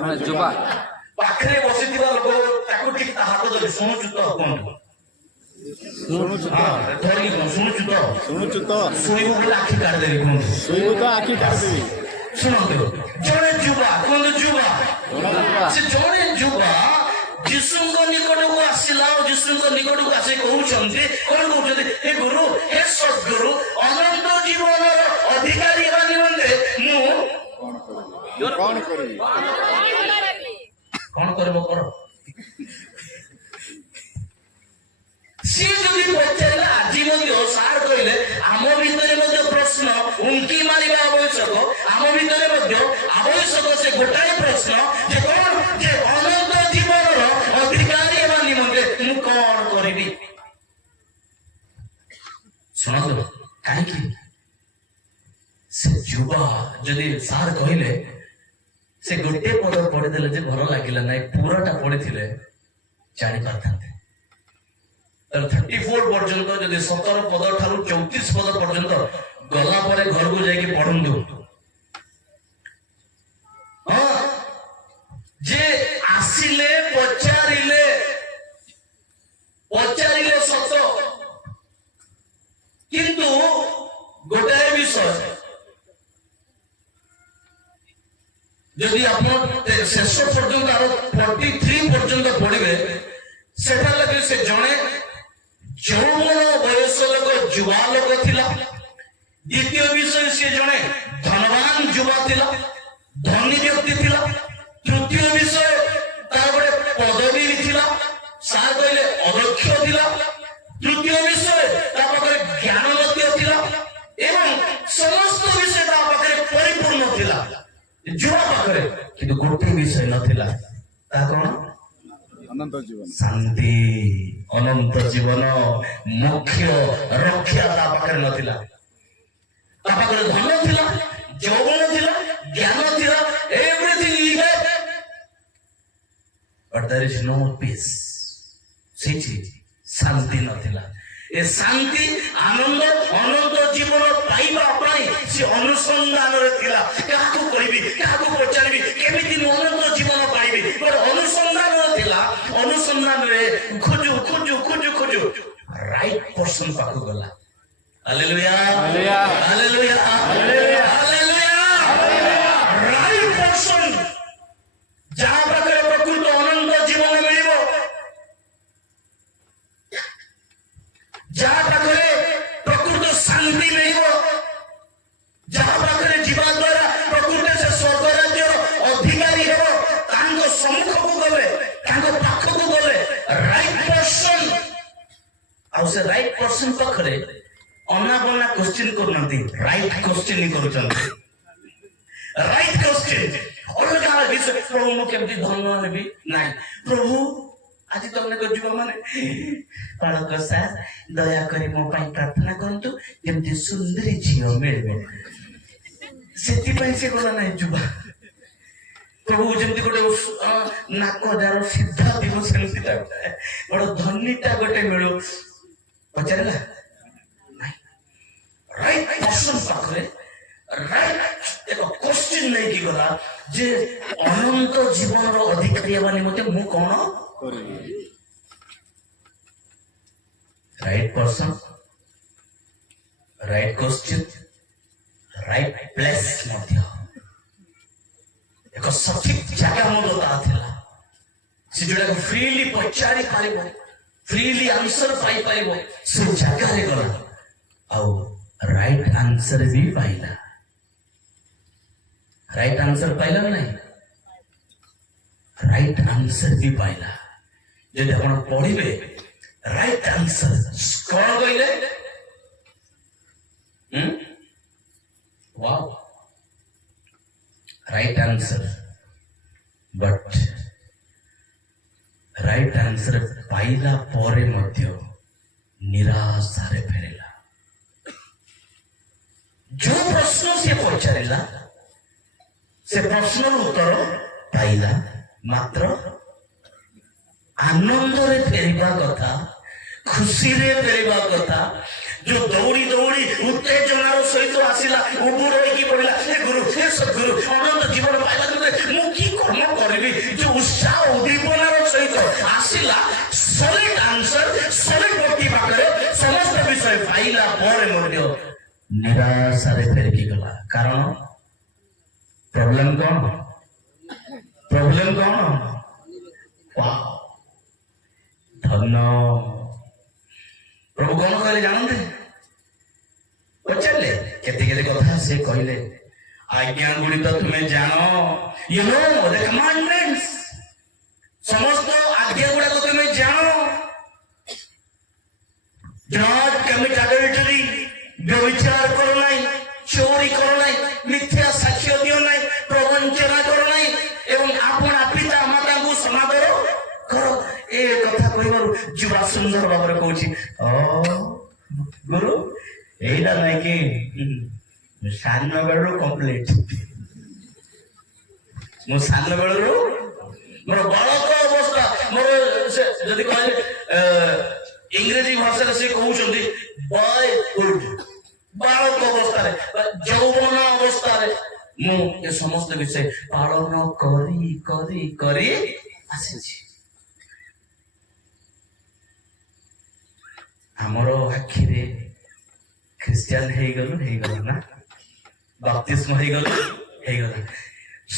ଜଣେ ଯୁବା ପାଖରେ ବସିଥିବା ଲୋକ ତାକୁ ଟିକେ ତା ହାତ ଧରି ଶୁଣୁଛୁ ତ କୁହନ୍ତୁ ଧରିକି କୁହ ଶୁଣୁଛୁ ତ ଶୋଇବୁ ବୋଲେ ଆଖି କାଢିଦେବି କୁହନ୍ତୁ ଶୁଣନ୍ତୁ ଜଣେ ଯୁବା କୁହନ୍ତୁ ଯୁବା ସେ ଜଣେ ଯୁବା ଯୀଶୁଙ୍କ ନିକଟକୁ ଆସିଲା ଆଉ ଯୀଶୁଙ୍କ ନିକଟକୁ ଆସି କହୁଛନ୍ତି କଣ କହୁଛନ୍ତି ହେ ଗୁରୁ ହେ ସଦ୍ଗୁରୁ ଅନନ୍ତ ଜୀବନର ଅଧିକାରୀ ହେବା ନିମନ୍ତେ ମୁଁ କଣ କରିବ କର ସିଏ ଯଦି ପଚାରିଲା ଆଜି ମଧ୍ୟ ସାର୍ କହିଲେ ଆମ ଭିତରେ ମଧ୍ୟ ପ୍ରଶ୍ନ ଉଙ୍କି ମାରିବା ଆବଶ୍ୟକ ଆମ ଭିତରେ ମଧ୍ୟ ଆବଶ୍ୟକ ସେ ଗୋଟାଏ ପ୍ରଶ୍ନ ଯେ କଣ ଯେ ଅନନ୍ତ ଜୀବନର ଅଧିକାରୀ ହେବା ନିମନ୍ତେ ମୁଁ କଣ କରିବି ଶୁଣନ୍ତୁ କାହିଁକି ସେ ଯୁବା ଯଦି ସାର୍ କହିଲେ ସେ ଗୋଟେ ପଦ ପଢିଦେଲେ ଯେ ଭଲ ଲାଗିଲା ନାହିଁ ପୁରାଟା ପଢିଥିଲେ ଜାଣିପାରିଥାନ୍ତେ 34 ପର୍ଯ୍ୟନ୍ତ ଯଦି 17 ପଦ ଠାରୁ 34 ପଦ ପର୍ଯ୍ୟନ୍ତ ଗଲା ପରେ ଘରକୁ ଯାଇକି ପଢନ୍ତୁ ଯେ ଆସିଲେ ପଚାରିଲେ ସତ କିନ୍ତୁ ଗୋଟାଏ ବିଷୟ ଯଦି ଆପଣ ଶେଷ ପର୍ଯ୍ୟନ୍ତ ଆର 43 ପର୍ଯ୍ୟନ୍ତ ପଢିବେ ସେଟା ଲାଗି ସେ ଜଣେ ଯୌବନ ବୟସ ଲୋକ ଯୁବା ଲୋକ ଥିଲା ଦ୍ୱିତୀୟ ବିଷୟ ସେ ଜଣେ ଧନବାନ ଯୁବା ଥିଲା ଧନୀ ବ୍ୟକ୍ତି ଥିଲା ତୃତୀୟ ବିଷୟ ତାର ଗୋଟେ ପଦବୀ ଥିଲା ସାର୍ କହିଲେ ଅଦକ୍ଷ ଥିଲା ତୃତୀୟ ବିଷୟ ତା ପାଖରେ ଜ୍ଞାନ ମଧ୍ୟ ଥିଲା ଏବଂ ସମସ୍ତ ବିଷୟ ତା ପାଖରେ ପରିପୂର୍ଣ୍ଣ ଥିଲା ଯୁବା ପାଖରେ କିନ୍ତୁ ଗୋଟେ ବିଷୟ ନଥିଲା ତା କଣ ଅନନ୍ତ ଜୀବନ ଶାନ୍ତି ଅନନ୍ତ ଜୀବନ ମୁଖ୍ୟ ରକ୍ଷା ତା ପାଖରେ ନଥିଲା ତା ପାଖରେ ଧନ ଥିଲା ଯୌବନ ଥିଲା ଜ୍ଞାନ ଥିଲା everything he had but there is no peace ସେଇଠି ଶାନ୍ତି ନଥିଲା ଏ ଶାନ୍ତି ଆନନ୍ଦ ଅନନ୍ତ ଜୀବନ ପାଇବା ପାଇଁ ସେ ଅନୁସନ୍ଧାନରେ ଥିଲା କାହାକୁ କହିବି କାହାକୁ ପଚାରିବି କେମିତି ମୁଁ ଅନନ୍ତ ଜୀବନ ପାଇବି ଗୋଟେ ଅନୁସନ୍ଧାନରେ ଥିଲା ଅନୁସନ୍ଧାନରେ ଖୋଜୁ ରାଇଟ୍ ପର୍ସନ ପାଖକୁ ଗଲା hallelujah hallelujah hallelujah right person ଯାହା ପାଖରେ ପ୍ରକୃତ ଅନନ୍ତ ଜୀବନ ମିଳିବ ଯାହା ପାଖରେ ପ୍ରକୃତ ଶାନ୍ତି ମିଳିବ ଯାହା ପାଖରେ ଯିବା ଦ୍ୱାରା ପ୍ରକୃତ ସେ ସ୍ୱର୍ଗ ରାଜ୍ୟର ଅଧିକାରୀ ହେବ ତାଙ୍କ ସମ୍ମୁଖକୁ ଗଲେ ତାଙ୍କ ପାଖକୁ ଗଲେ ରାଇଟ୍ ପର୍ସନ ଆଉ ସେ ରାଇଟ୍ ପର୍ସନ ପାଖରେ ଅନାବନା କ୍ୱେଶ୍ଚିନ୍ କରୁନାହାନ୍ତି ରାଇଟ୍ କ୍ୱେଶ୍ଚିନ୍ କରୁଛନ୍ତି ରାଇଟ୍ କ୍ୱେଶ୍ଚିନ୍ ଅଲଗା ବିଷୟ ପ୍ରଭୁ ମୁଁ କେମିତି ଧନ ନେବି ନାହିଁ ପ୍ରଭୁ ଆଜି ତମେ ଯୁବ ମାନେ ବାଳକ ସାର୍ ଦୟାକରି ମୋ ପାଇଁ ପ୍ରାର୍ଥନା କରନ୍ତୁ ଯେମିତି ସୁନ୍ଦରୀ ଝିଅ ମିଳିବ ସେଥିପାଇଁ ସେ ଗଲା ନାହିଁ ଯୁବା ପ୍ରଭୁ ଯେମିତି ଗୋଟେ ନାକ ଯାର ସିଧା ଥିବ ସେମିତି ଗୋଟେ ଧନୀଟା ଗୋଟେ ମିଳୁ ପଚାରିଲା ନାଇଁ ରାଇଟ୍ ପର୍ସନ ପାଖରେ ରାଇଟ୍ ଏକ କ୍ୱେଶ୍ଚିନ୍ ନେଇକି ଗଲା ଯେ ଅନନ୍ତ ଜୀବନର ଅଧିକାରୀ ହେବା ନିମନ୍ତେ ମୁଁ କଣ right person, right question, right place ମଧ୍ୟ ଏକ ସଠିକ ଜାଗା ମଧ୍ୟ ତା ଥିଲା ସେ ଯୋଉଟାକୁ ଫ୍ରିଲି ପଚାରି ପାରିବ ଫ୍ରିଲି ଆନ୍ସର ପାଇପାରିବ ସେ ଜାଗାରେ ଗଲା ଆଉ ରାଇଟ୍ ଆନ୍ସର ବି ପାଇଲା ରାଇଟ୍ ଆନ୍ସର ପାଇଲା ନା ନାହିଁ ରାଇଟ୍ ଆନ୍ସର ବି ପାଇଲା ଯଦି ଆପଣ ପଢିବେ ରାଇଟ୍ ଆନ୍ସର କଣ କହିଲେ wow right answer but right answer ପାଇଲା ପରେ ମଧ୍ୟ ନିରାଶାରେ ଫେରିଲା ଯୋଉ ପ୍ରଶ୍ନ ସେ ପଚାରିଲା ସେ ପ୍ରଶ୍ନର ଉତ୍ତର ପାଇଲା ମାତ୍ର ଆନନ୍ଦରେ ଫେରିବା କଥା ଖୁସିରେ ଫେରିବା କଥା ଯୋଉ ଦୌଡ଼ି ଦୌଡ଼ି ଉତ୍ତେଜନାର ସହିତ ଆସିଲା ଉବୁର ହେଇକି ପଡିଲା ହେ ଗୁରୁ ହେ ସଦ୍ଗୁରୁ ଅନନ୍ତ ଜୀବନ ପାଇଲା ମୁଁ କି କର୍ମ କରିବି ନିରାଶାରେ ଫେରିକି ଗଲା। କାରଣ ପ୍ରୋବ୍ଲେମ କଣ? ପ୍ରୋବ୍ଲେମ କଣ? ଧନ। ପ୍ରଭୁ କଣ କହିଲେ ଜାଣନ୍ତି? ପଚାରିଲେ କେତେ କେତେ କଥା ସେ କହିଲେ, ଆଜ୍ଞା ଗୁଡ଼ିକ ତୁମେ ଜାଣ, you know the commandments, ସମସ୍ତ ଆଜ୍ଞା ଗୁଡାକ ତୁମେ ଜାଣ। Do not commit adultery, ବ୍ୟଭିଚାର କର ନାହିଁ, ଚୋରି କର ନାହିଁ, ମିଥ୍ୟା ସାକ୍ଷ୍ୟ ଦିଅ ନାହିଁ, ପ୍ରବଞ୍ଚନା କର ନାହିଁ ଏବଂ ଆପଣା ପିତା ମାତାଙ୍କୁ ସମାଦର କର। ଏ କଥା କହିବାରୁ ଯୁବା ସୁନ୍ଦର ଭାବରେ କହୁଛି, ଗୁରୁ ଏଇଟା ନାଇଁ କି ସାନ ବେଳରୁ କମ୍ପ୍ଲିଟ। ମୁଁ ସାନ ବେଳରୁ ମୋର ବାଳକ ଅବସ୍ଥା, ମୋର ଯଦି କହିଲେ ଇଂରେଜୀ ଭାଷାରେ ସେ କହୁଛନ୍ତି ବୟହୁଡ୍, ବାଳକ ଅବସ୍ଥାରେ, ଯୌବନ ଅବସ୍ଥାରେ ମୁଁ ଏ ସମସ୍ତ ବିଷୟ ପାଳନ କରି କରି କରି ଆସିଛି। ଆମର ଆଖିରେ ଖ୍ରୀଷ୍ଟିଆନ ହେଇଗଲା ନା, ବାପ୍ତିସ୍ମ ହେଇଗଲା,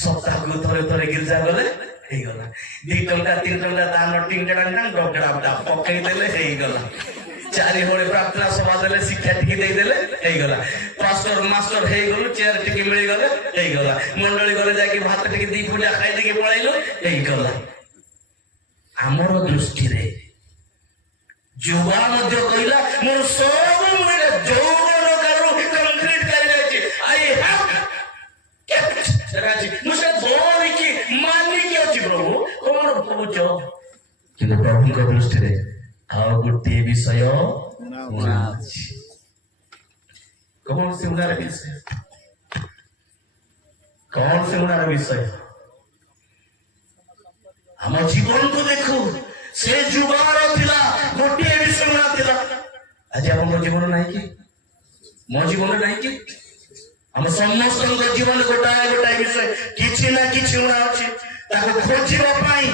ସପ୍ତାହକୁ ଥରେ ଥରେ ଗିର୍ଜା ଗଲେ ହେଇଗଲା, 2 ଟଙ୍କା 3 ଟଙ୍କା ଦାନ ପକେଇ ଦେଲେ ହେଇଗଲା, 4 ଭଳି ପ୍ରାର୍ଥନା ସଭା ଦେଲେ, ଶିକ୍ଷା ଟିକେ ଦେଇଦେଲେ ହେଇଗଲା, ପାଷ୍ଟର ମାଷ୍ଟର ହେଇଗଲୁ, ଚେୟାର ଟିକେ ମିଳିଗଲେ ହେଇଗଲା, ମଣ୍ଡଳୀ ଗଲେ ଯାଇକି ଭାତ ଟିକେ 2 ଫୁଟା ଖାଇଦେଇକି ପଳେଇଲୁ ହେଇଗଲା। ଆମର ଦୃଷ୍ଟିରେ ଯୁବା ମଧ୍ୟ କହିଲା ମୋର ସବୁ ମିଳେ, ଯୌବନ କମ୍ପ୍ଲିଟ କରିଯାଇଛି, ମୁଁ ସେ ଧରିକି ମାନିକି ଅଛି। ପ୍ରଭୁ କଣ କହୁଛ? କିନ୍ତୁ ପ୍ରଭୁଙ୍କ ଦୃଷ୍ଟିରେ ଆଉ ଗୋଟିଏ ବିଷୟ ଅଛି। କଣ ସେ ଉଣାର ବିଷୟ? କଣ ସେ ଉଣାର ବିଷୟ? ଆମ ଜୀବନକୁ ଦେଖୁ, ସେ ଯୁବାର ଥିଲା ଗୋଟିଏ ବିଷୟ ଥିଲା। ଆଜି ଆପଣଙ୍କ ଜୀବନ ନାହିଁ କି? ମୋ ଜୀବନ ନାହିଁ କି? ଆମ ସମସ୍ତଙ୍କ ଜୀବନ ଗୋଟାଏ ବିଷୟ, କିଛି ନା କିଛି ଉଣା ଅଛି। ତାକୁ ଖୋଜିବା ପାଇଁ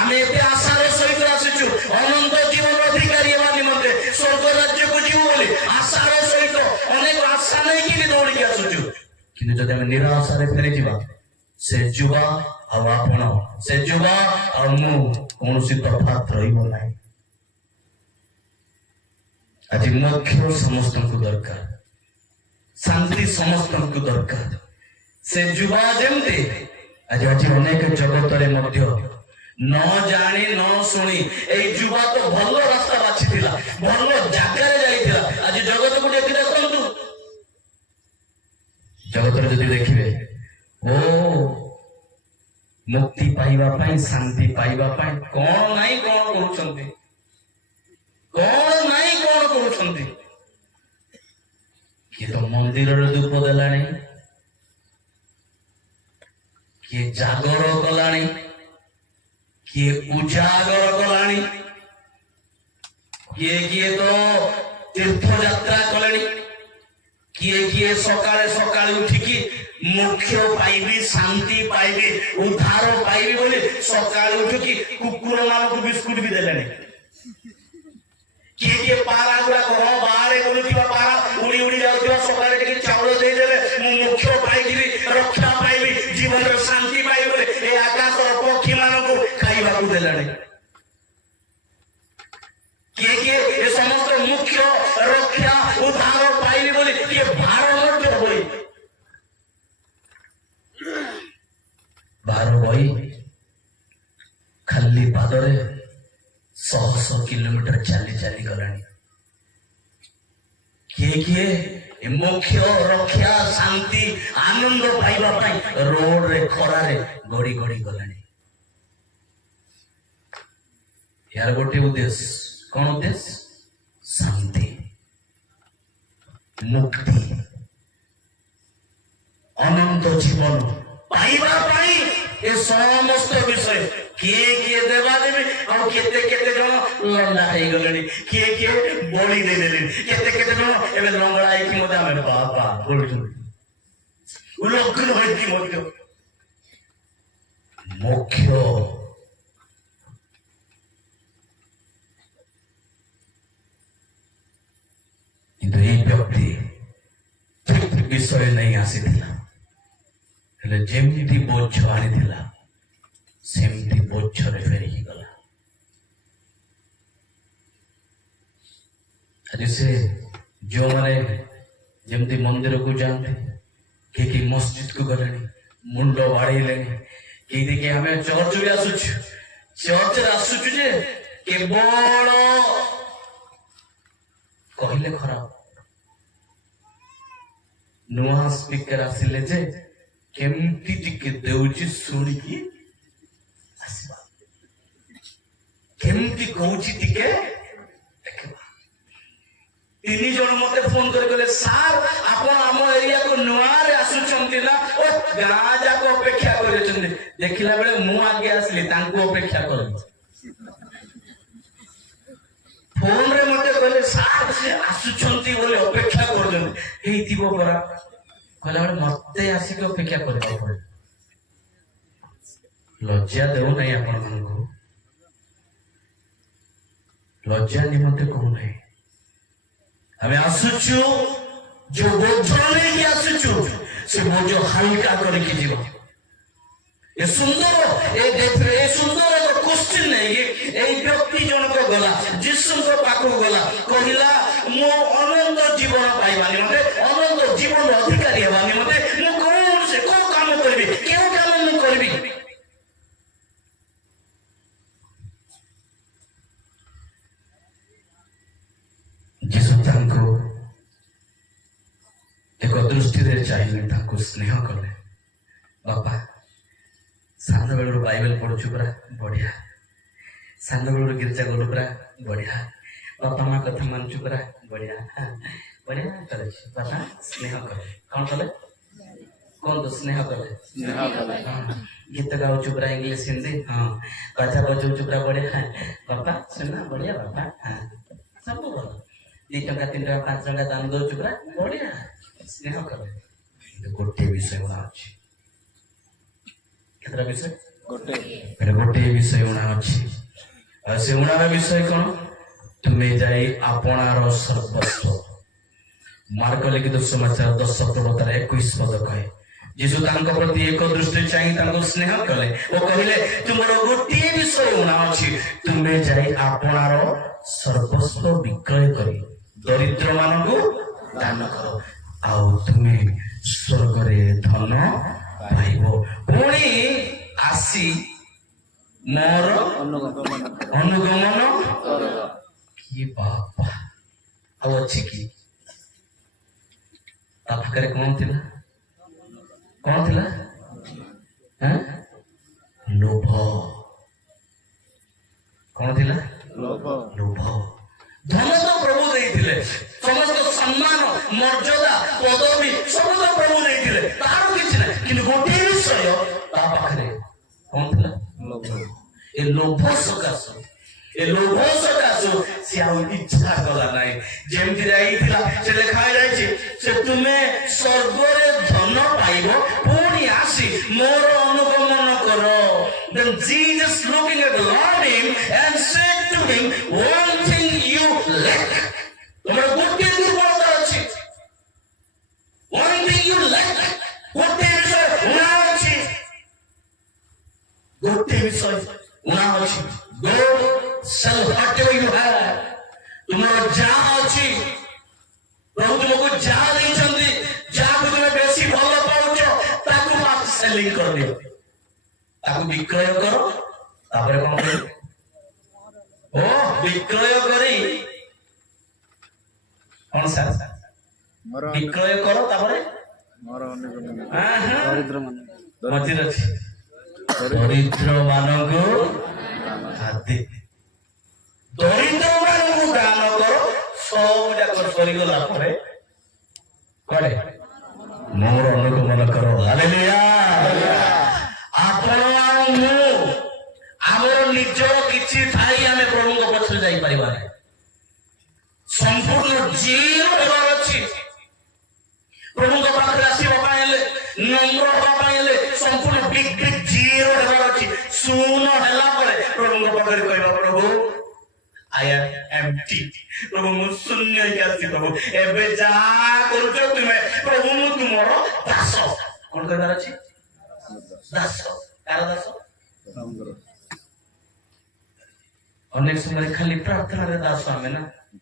ଆମେ ଏତେ ଆଶାର ସହିତ ଆସିଛୁ, ଅନନ୍ତ ଜୀବନ ଅଧିକାରୀ ହେବା ନିମନ୍ତେ, ସ୍ୱର୍ଗ ରାଜ୍ୟକୁ ଯିବୁ ବୋଲି ଆଶାର ସହିତ ଅନେକ ଆଶା ନେଇକି ଦୌଡ଼ିକି ଆସୁଛୁ। କିନ୍ତୁ ଯଦି ଆମେ ନିରାଶାରେ ଫେରିଯିବା, ସେ ଯୁବା ଆଉ ଆପଣ, ସେ ଯୁବା ଆଉ ମୁଁ କୌଣସି ତଫାତ ରହିବ ନାହିଁ। ଆଜି ମୋକ୍ଷ ସମସ୍ତଙ୍କୁ ଦରକାର, ଶାନ୍ତି ସମସ୍ତଙ୍କୁ ଦରକାର। ସେ ଯୁବା ଯେମିତି ଆଜି ଅନେକ ଜଗତରେ ମଧ୍ୟ ନ ଜାଣି ନ ଶୁଣି ଏଇ ଯୁବା ତ ଭଲ ରାସ୍ତା ବାଛିଥିଲା, ଭଲ ଜାଗାରେ ଯାଇଥିଲା। ଆଜି ଜଗତକୁ ଦେଖି ଦେଖନ୍ତୁ, ଜଗତରେ ଯଦି ଦେଖିବେ, ମୁକ୍ତି ପାଇବା ପାଇଁ, ଶାନ୍ତି ପାଇବା ପାଇଁ କଣ ନାହିଁ କଣ କରୁଛନ୍ତି, କଣ ନାହିଁ କଣ କରୁଛନ୍ତି। କିଏ ତ ମନ୍ଦିରରେ ଧୂପ ଦେଲାଣି, କିଏ ଜାଗର କଲାଣି, କିଏ ଉଜାଗର କଲାଣି, କିଏ ତ ତୀର୍ଥଯାତ୍ରା କଲେଣି, କିଏ ସକାଳେ ସକାଳେ ଉଠିକି ମୋକ୍ଷ ପାଇବି, ଶାନ୍ତି ପାଇବି, ଉଦ୍ଧାର ପାଇବି ବୋଲି ସକାଳେ ଉଠିକି କୁକୁର ମାନଙ୍କୁ ବିସ୍କୁଟ ବି ଦେଲେଣି। କିଏ ପାରା ଗୁଡାକ ବାହାରେ ବୁଲୁଥିବା ପାରା ଉଡି ଉଡି ଯାଉଥିବା, ସକାଳେ ଟିକେ ଚାଉଳ ଦେଇଦେଲେ ମୁଁ ମୋକ୍ଷ ପାଇଯିବି, ରକ୍ଷା ପାଇବି, ଜୀବନରେ ଶାନ୍ତି ପାଇବି ବୋଲି ଏ ଆକାଶର ପକ୍ଷୀ ମାନଙ୍କୁ ଖାଇବାକୁ ଦେଲେଣି। କିଏ ଏ ସମସ୍ତ ମୁଖ୍ୟ ରକ୍ଷା ଉଦ୍ଧାର ପାଇବି ବୋଲି କିଏ ଭାର ମଧ୍ୟ ବହି, ଭାର ବହି ଖାଲି ପାଦରେ 100 କିଲୋମିଟର ଚାଲି ଚାଲି ଗଲାଣି। କିଏ ମୁଖ୍ୟ ରକ୍ଷା ଶାନ୍ତି ଆନନ୍ଦ ପାଇବା ପାଇଁ ରୋଡରେ ଖରାରେ ଗଡି ଗଡି ଗଲାଣି। यार गोटे उद्देश्य कौन उद्देश्य शांति मुक्ति अनंत जीवन पाइबा पाई ए समस्त विषय किए किए देवा देवी और केते केते जन लंडा हे गलेनी किए बळी दे देले केते केते जन एबे लंगड़ा आई कि मते हमें बाबा बोलछु उलग्न होई कि मते मुख्य व्यक्ति गिफ्ट विषय नहीं आसीथिला हेले जेमती बोझ आनीथिला सेमती बोझरे फेरिकी गला। आज से जो माने जेमती मंदिर को जानते कि मस्जिद को गले मुंड बाड़े कि देखिए हमें चर्च भी आसुच चर्च आसुच जे केवल कहले खराब नुआ स्पीकर आसिले जे केमती टिके देउची सुनिकी आसीबा केमती कहूची टिके देखबा। तीन जन मते फोन कर सार आपण आम एरिया को नुआ रे आसुचंती ना ओ गाँ जाक अपेक्षा करछंती देखिला बेले मु आगे आसली तांको अपेक्षा करली फोन रे मते कहले सार आसुचंती बोले अपेक्षा करछंती हेइतिबो परा कहला बेले मते आसी के अपेक्षा करबा पड़े लज्जा देउ नहीं आपण मानको लज्जा निमते कहू नहीं हमें आसुचु जो बोझ लेके आसुचु से बोझ हल्का करके जीव ये सुंदर ए सुंदर एक क्वेश्चन नहीं ये व्यक्ति जनक गला जिसु को पाखु गला कहिला मो आनंद जीवन पाइबानी मते आनंद जीवन अधिकारी हेबानी मते मो कोन से को काम करबी केउ काम मु करबी जीसु तांको एक दृष्टि रे चाहिए तांको स्नेह कले बापा सान बेलू बाइबल पढ़ुछु पूरा बढ़िया सान बेलू गिरजा गलु पूरा बढ़िया बापा माँ कथा मानुछु पूरा बढ़िया बढ़िया करे बापा स्नेह कले कौन कले कौन तो स्नेह कले गीत गाउछु पूरा इंग्लिश हिंदी हाँ बाजा बजाउछु पूरा बढ़िया बापा सुनना बढ़िया बापा हाँ सब बोल 2 टका 3 टका 5 टका दान दउछु पूरा बढ़िया स्नेह करे गोटे विषय उना अछि केतरा विषय गोटे विषय उना अछि आ से उना विषय कोन तुमे जाई आपनार सर्वस्व मार्क लिखित समाचार 10:21 पद कहे जीसु तांको प्रति एक दृष्टि चाहिए तांको स्नेह कले ओ कहिले तुमरो गोटे विषय उना अछि तुमे जाई आपनार सर्वस्व विक्रय करी दरिद्र मानकु दान करो आउ तुमे स्वर्ग रे धन पाइबो पुणी आसी मोर अनुगमन की बापा आउ अछि की ता पाखरे कोन थिला हैं लोभ कोन थिला लोभ धन तो प्रभु देइथिले समस्त सम्मान मर्यादा पदवी सब तो प्रभु देइथिले तार किछ नै किंतु गोटे विषय ता पाखरे कोन थिला लोभ ए लोभ सकाश से आउ इच्छा कला नाही जेमति जाइथिला से लिखा जायछि से तुमे स्वर्ग रे धन पाइबो पुणी आसी मोर अनुगमन करो then Jesus looking at the Lord him and said to him one thing you lack तुम्हारा गोटे दुर्बलता अछि one thing you lack गोटे विषय उना अछि गोटे विषय उना अछि go sell whatever you have तुम्हारा जहाँ अछि प्रभु तुमको जहाँ देइछन्ती जहाँ को तुमे बेसी भल पाउछ ताकू आप सेलिंग कर दियो ताकू विक्रय करो तापर कोन करो ओ विक्रय करी कौन सा विक्रय करो तापर मोर अनुगमन दरिद्र मन मतिर अछि दरिद्र मानगो आदि दरिद्र मानगो दान करो सब जाक करि गला परे करे मोर अनुगमन करो हालेलुया आपण आमर निजर किछि थाई आमे प्रभु को पछरे जाई परिबा संपूर्ण जीव हेबार अछि प्रभु को पाखरे आसीबा पाइले नम्र होबा पाइले संपूर्ण बिग बिग जीव हेबार अछि सुन हैला परे प्रभु को पाखरे कहबा प्रभु I am empty प्रभु मु शून्य के ଅଛି ପ୍ରଭୁ ଏବେ ଯାହା କରୁଛ ତୁମେ ପ୍ରଭୁ ମୁଁ ତୁମର ଦାସ କଣ କରିବାର ଅଛି ଦାସ କାର ଦାସ ଅନେକ ସମୟରେ ଖାଲି ପ୍ରାର୍ଥନାରେ ଦାସ ଆମେ ନା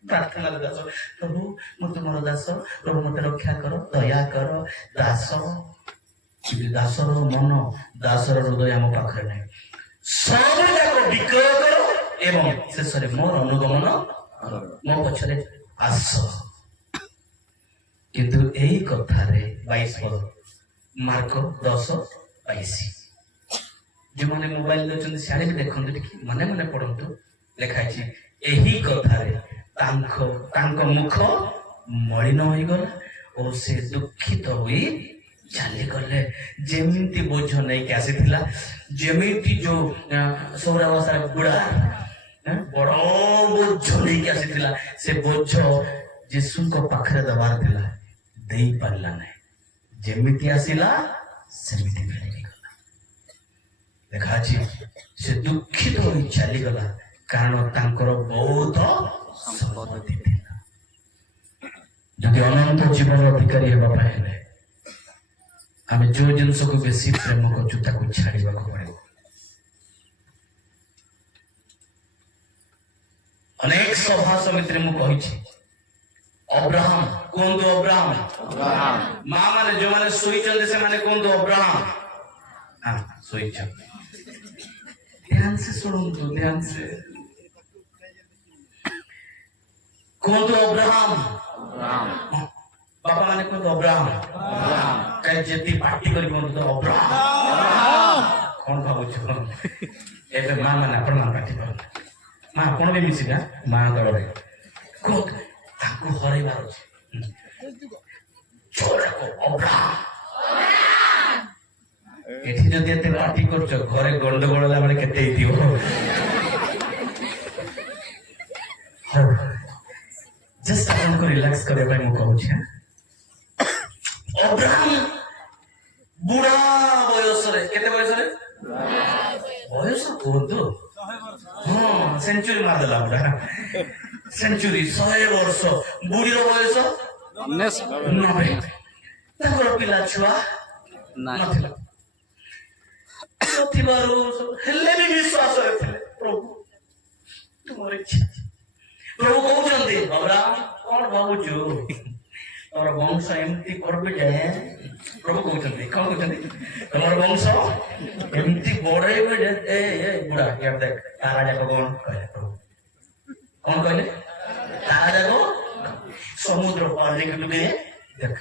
ପ୍ରାର୍ଥନାରେ ଦାସ ପ୍ରଭୁ ମୁଁ ତୁମର ଦାସ ପ୍ରଭୁ ମତେ ରକ୍ଷା କର ଦୟା କର ଦାସ ଦାସର ମନ ଦାସର ହୃଦୟ ଆମ ପାଖରେ ନାହିଁ ସବୁ ଯାକ ବିକ୍ରୟ କର ଏବଂ ଶେଷରେ ମୋର ଅନୁଗମନ ମୋ ପଛରେ ଆସ କିନ୍ତୁ ଏଇ କଥାରେ 22 ପଦ ମାର୍କ 10:22 ଯେଉଁମାନେ ମୋବାଇଲ ଦେଉଛନ୍ତି ସିଆଡ଼େ ବି ଦେଖନ୍ତୁ ଟିକେ ମନେ ମନେ ପଢନ୍ତୁ ଲେଖା ହେଇଛି ଏହି କଥାରେ ତାଙ୍କ ମୁଖ ମଳିନ ହୋଇଗଲା ଓ ସେ ଦୁଃଖିତ ହୋଇ ଚାଲିଗଲେ ଯେମିତି ବୋଝ ନେଇକି ଆସିଥିଲା ଯେମିତି ଯୋଉ ସୌରାବସାର ବୁଢା ବଡ ବୋଝ ନେଇକି ଆସିଥିଲା ସେ ବୋଝ ଯୀଶୁଙ୍କ ପାଖରେ ଦେବାର ଥିଲା ଦେଇପାରିଲା ନାହିଁ ଯେମିତି ଆସିଲା ସେମିତି ଫେରିଗଲା ଲେଖା ଅଛି ସେ ଦୁଃଖିତ ହୋଇ ଚାଲିଗଲା କାରଣ ତାଙ୍କର ବହୁତ ସମ୍ପତ୍ତି ଥିଲା ଯଦି ଅନନ୍ତ ଜୀବନ ଅଧିକାରୀ ହେବା ପାଇଁ ହେଲେ ଆମେ ଯୋଉ ଜିନିଷକୁ ବେଶୀ ପ୍ରେମ କରୁଛୁ ତାକୁ ଛାଡିବାକୁ ପଡିବ ଅନେକ ସଭା ସମିତିରେ ମୁଁ କହିଛି ଅବ୍ରାହମ କୁହନ୍ତୁ ଅବ୍ରାହମ ମା ମାନେ ଯୋଉମାନେ ଶୋଇଛନ୍ତି ସେମାନେ କୁହନ୍ତୁ ଅବ୍ରାହମ ଶୋଇଛନ୍ତି ଧ୍ୟାନ ସେ ଶୁଣନ୍ତୁ ଧ୍ୟାନ ସେ କୁହନ୍ତୁ ଅବ୍ରାହମ ବାପା ମାନେ କୁହନ୍ତୁ ଅବ୍ରାହମ କାହିଁ ଯେତିକି ପାର୍ଟି କରି କୁହନ୍ତୁ ତ ଅବ୍ରାହମ କଣ ଭାବୁଛୁ ଏବେ ମା ମାନେ ଆପଣ ମାନେ ପାର୍ଟି କରନ୍ତୁ ମା ଆପଣ ବି ମିଶିବା ମା ଦଳରେ କୁହନ୍ତୁ ତାଙ୍କୁ ହରେଇବାର ଅଛି ଏଠି ଯଦି ଏତେ ପାର୍ଟି କରୁଛ ଘରେ ଗଣ୍ଡଗୋଳ ହେଲା ବେଳେ କେତେ ହେଇଥିବ ହଉ ଜଷ୍ଟ ଆପଣଙ୍କୁ ରିଲାକ୍ସ କରିବା ପାଇଁ ମୁଁ କହୁଛି ଅବ୍ରାହମ ବୁଢା ବୟସରେ କେତେ ବୟସରେ ବୟସ କୁହନ୍ତୁ ହଁ ସେଞ୍ଚୁରୀ ମାରିଦେଲା ବୁଢା ସେଞ୍ଚୁରୀ 100 ବର୍ଷ ବୁଢୀର ବୟସ 90 ତାଙ୍କର ପିଲା ଛୁଆ ନଥିଲା ନଥିବାରୁ ହେଲେ ବି ବିଶ୍ୱାସରେ ଥିଲେ ପ୍ରଭୁ ତୁମର ଇଚ୍ଛା ପ୍ରଭୁ କହୁଛନ୍ତି ଅବ୍ରାହମ କଣ ଭାବୁଛୁ ତମର ବଂଶ ଏମିତି କରିବେ ଯେ ପ୍ରଭୁ କହୁଛନ୍ତି କଣ କହୁଛନ୍ତି ତମର ବଂଶ ଏମିତି ବଢେଇବେ ଯେ ବୁଢା ଦେଖ ତାରା ଯାକ କଣ କହିଲେ ପ୍ରଭୁ କଣ କହିଲେ ତାରା ଯାକ ସମୁଦ୍ର ବାଲିକୁ ଟିକେ ଦେଖ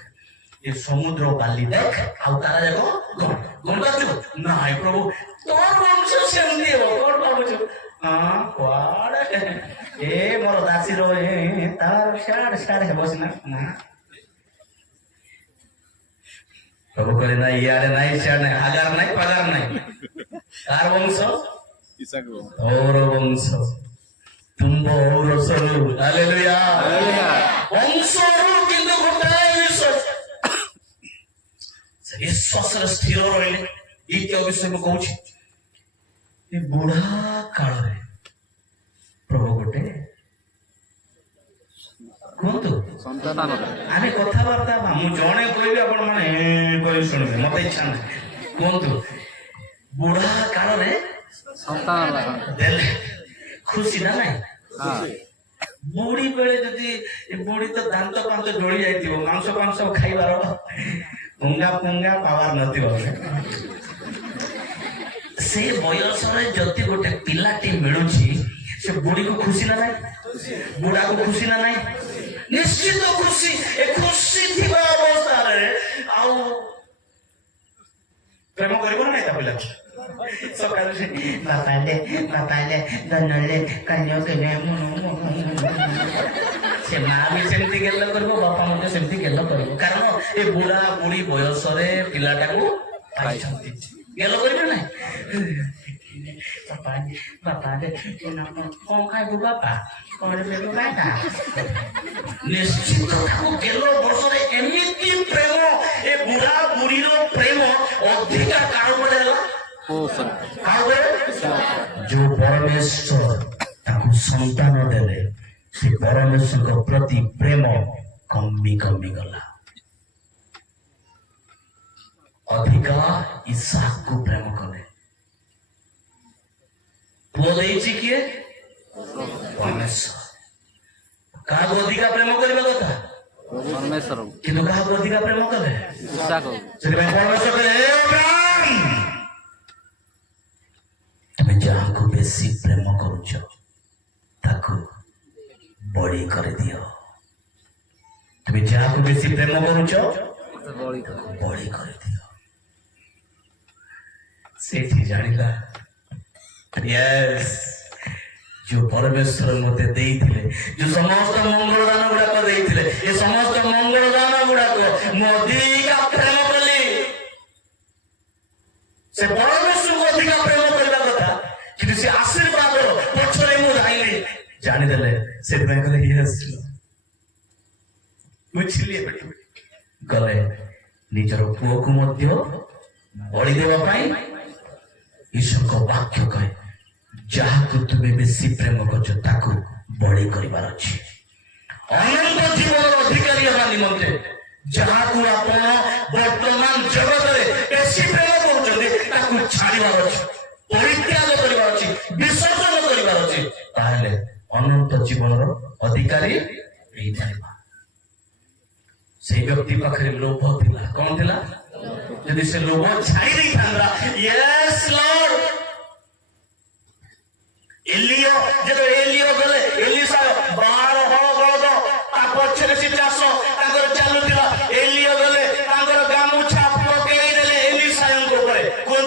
ଏ ସମୁଦ୍ର ବାଲି ଦେଖ ଆଉ ତାରା ଯାକ କଣ କରୁଛୁ ନାଇଁ ପ୍ରଭୁ ତୋର ବଂଶ ସେମିତି ହବ କଣ ଭାବୁଛୁ ହଁ କୁଆଡେ ଏ ମୋର ଦାସୀର ତାର ସିଆଡେ ହେବ ସିନା ନା ପ୍ରଭୁ କହିଲେ ନା ଇଆଡେ ନାଇଁ ସିଆଡେ ନାଇଁ ଆଗାର ନାଇଁ ପାଗାର ନାଇଁ କାହାର ବଂଶ ଔର ବଂଶ ତୁମ୍ଭ ଔରସରୁ ହାଲେଲୁୟା ବଂଶରୁ କିନ୍ତୁ ଗୋଟାଏ ବିଶ୍ୱାସରେ ସ୍ଥିର ରହିଲେ ଦ୍ୱିତୀୟ ବିଷୟ ମୁଁ କହୁଛି ଏ ବୁଢା କାଳରେ ପ୍ରଭୁ ଗୋଟେ କୁହନ୍ତୁ ଆମେ କଥାବାର୍ତ୍ତା ମୁଁ ଜଣେ କହିବି ଆପଣ ମାନେ କହି ଶୁଣିବେ ମତେ ଇଚ୍ଛା ନାହିଁ କୁହନ୍ତୁ ବୁଢା କାଳରେ ଦେଲେ ଖୁସି ନା ନାଇଁ ବୁଢୀ ବେଳେ ଯଦି ବୁଢୀ ତ ଦାନ୍ତ ଫାନ୍ତ ଜଳି ଯାଇଥିବ ମାଂସ ଫାଂସ ଖାଇବାର ପୁଙ୍ଗା ପାୱାର ନଥିବ ସେ ବୟସରେ ଯଦି ଗୋଟେ ପିଲାଟି ମିଳୁଛି ସେ ବୁଢୀକୁ ଖୁସି ନା ନାହିଁ ବୁଢାକୁ ଖୁସି ନା ନାହିଁ ନିଶ୍ଚିତ ଖୁସି ଏ ଖୁସି ଥିବା ଅବସ୍ଥାରେ ଆଉ ପ୍ରେମ କରିବ ନା ନାଇଁ ତା ପିଲା ସକାଳୁ ଧନରେ ସେ ମା ବି ସେମିତି ଗେଲ କରିବ ବାପା ମଧ୍ୟ ସେମିତି ଗେଲ କରିବ କାରଣ ଏ ବୁଢା ବୁଢୀ ବୟସରେ ପିଲାଟାକୁ ପାଇଛନ୍ତି ଗେଲ କରିବେ ନାହିଁ ବାପା କଣ ଖାଇବୁ ବାପା ନିଶ୍ଚିତ ତାକୁ ଗେଲ ବର୍ଷରେ ଏମିତି ପ୍ରେମ ଏ ବୁଢା ବୁଢୀର ପ୍ରେମ ଅଧିକା କାହାର ଉପରେ ହେଲା ଯୋଉ ପରମେଶ୍ୱର ତାକୁ ସନ୍ତାନ ଦେଲେ से परमेश्वर प्रति प्रेम कमी कमी गला अधिका इसहाक को प्रेम कले पुओ देइछि किए परमेश्वर का अधिका प्रेम करबा कथा परमेश्वर किंतु का अधिका प्रेम कले इसहाक से परमेश्वर कहे हे अब्राहम तुम जहां को बेसी प्रेम करूछ ताको बड़ी कर दियो तुम जहां को बेसी प्रेम करूछ बड़ी कर दियो सेठी जानिला यस जो परमेश्वर मते देइथिले जो समस्त मंगल दान गुडा को देइथिले ये समस्त मंगल दान गुडा को मोदी का प्रेम कली से परमेश्वर को अधिक प्रेम करबा कथा कि से आशीर्वाद पछरे मु जाइली जानि देले से में कहले यस बुझिले गले निजर पुओ को मध्य बलि देवा पाई ईश्वर को वाक्य कहे जहा को तुम्हें बेसी प्रेम करछ ताको बड़ी करिवार अछि अनंत जीवन अधिकारी हवा निमंते जहा को आपण वर्तमान जगत रे बेसी प्रेम करछते ताको छाड़ीवार अछि परित्याग करिवार अछि विसर्जन करिवार अछि ताहले अनंत जीवन रो अधिकारी एई थाइबा से व्यक्ति पाखरे लोभ थिला कोन थिला यदि से लोभ छाई नहीं थांदा यस लॉर्ड एलियो जब एलियो गले एलिसा 12 हଳ ବଳଦ ତା ପଛରେ ସେ ଚାଷ ତାଙ୍କର ଚାଲୁଥିଲା ଏଲିଓ ଗଲେ ତାଙ୍କର ଗାମୁଛା ପକେଇ ଦେଲେ ଏଲିସାଙ୍କ ଉପରେ କୋଉ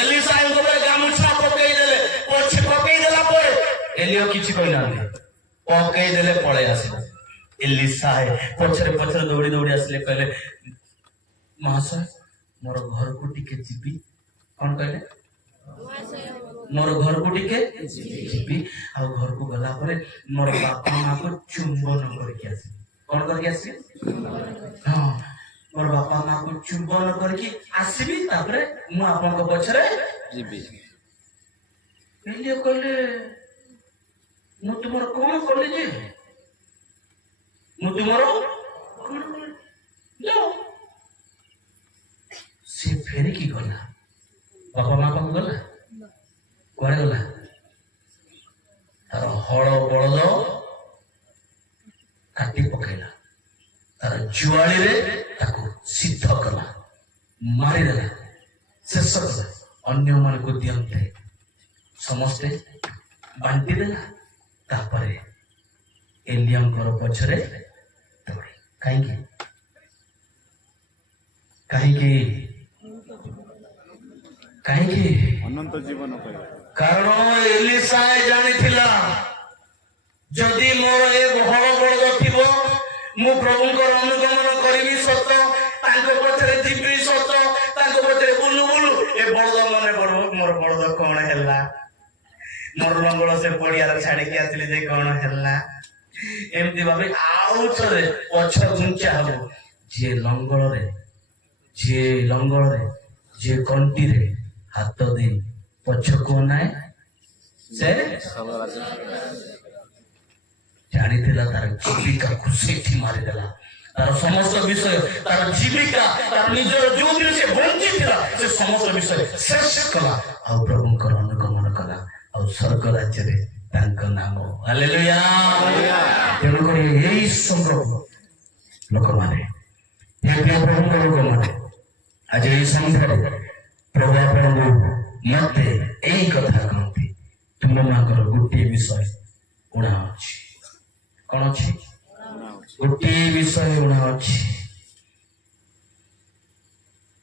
ଏଲିସାଙ୍କ ଉପରେ ଗାମୁଛା ପକେଇ ଦେଲେ ପଛେ ପକେଇ ଦେଲା ପରେ ଏଲିଓ କିଛି କହିନାହାନ୍ତି ପକେଇ ଦେଲେ ପଳେଇ ଆସିଲେ ଏଲିସା ପଛରେ ପଛରେ ଦୌଡ଼ି ଦୌଡ଼ି ଆସିଲେ କହିଲେ महाशय मोर घर को टिके जीबी कौन कहले मोर घर को टिके जीबी आ घर को गला परे मोर बापा मां को चुंबन करके आसी कौन करके आसी हां मोर बापा मां को चुंबन करके आसीबी तापरे मु आपन को पछरे जीबी एलियो कहले मु तुमर कोन करले जे मु तुमर कोन जाओ से फेरी की गला बापा माँ पाक गला कुआड़े गला तार हल बलद काटी पकेला तार जुआली रे ताको सिद्ध कला मारिदेला शेष कला अन्य मान को दियंते समस्ते बांटी देला तापरे एलियंकर पछरे दौड़ी कहीं अनंत जीवन कारण एलिसा जानी थिला जदि मोर ए हल बलद थिबो मु प्रभुंकर अनुगमन करिवि सत तांको पछरे जीवी सत तांको पछरे बुलु बुलु ए बलद मने मोर बलद कोन हैला मोर लंगड़ से पड़ियार छाड़ी के आसिले जे कोन हैला एमती भाबे आउ थरे पछ गुंचा हो जे लंगड़ रे जे कंटी रे हाथ दे पछ को नाय से जानी थिला तार जीविका खुशी थी मारी देला तार समस्त विषय तार जीविका तार निजर जो दिन से वंचित थिला से समस्त विषय शेष कला आ प्रभु कर अनुगमन कला आ स्वर्ग राज्य रे तांका नाम हालेलुया तेनु करी एई संभव लोक माने हे प्रभु को लोक माने आज एई संसार प्रभु आपको मते एई कथा कहती तुम माकर गोटे विषय उड़ा अछि कोन अछि गोटे विषय उड़ा अछि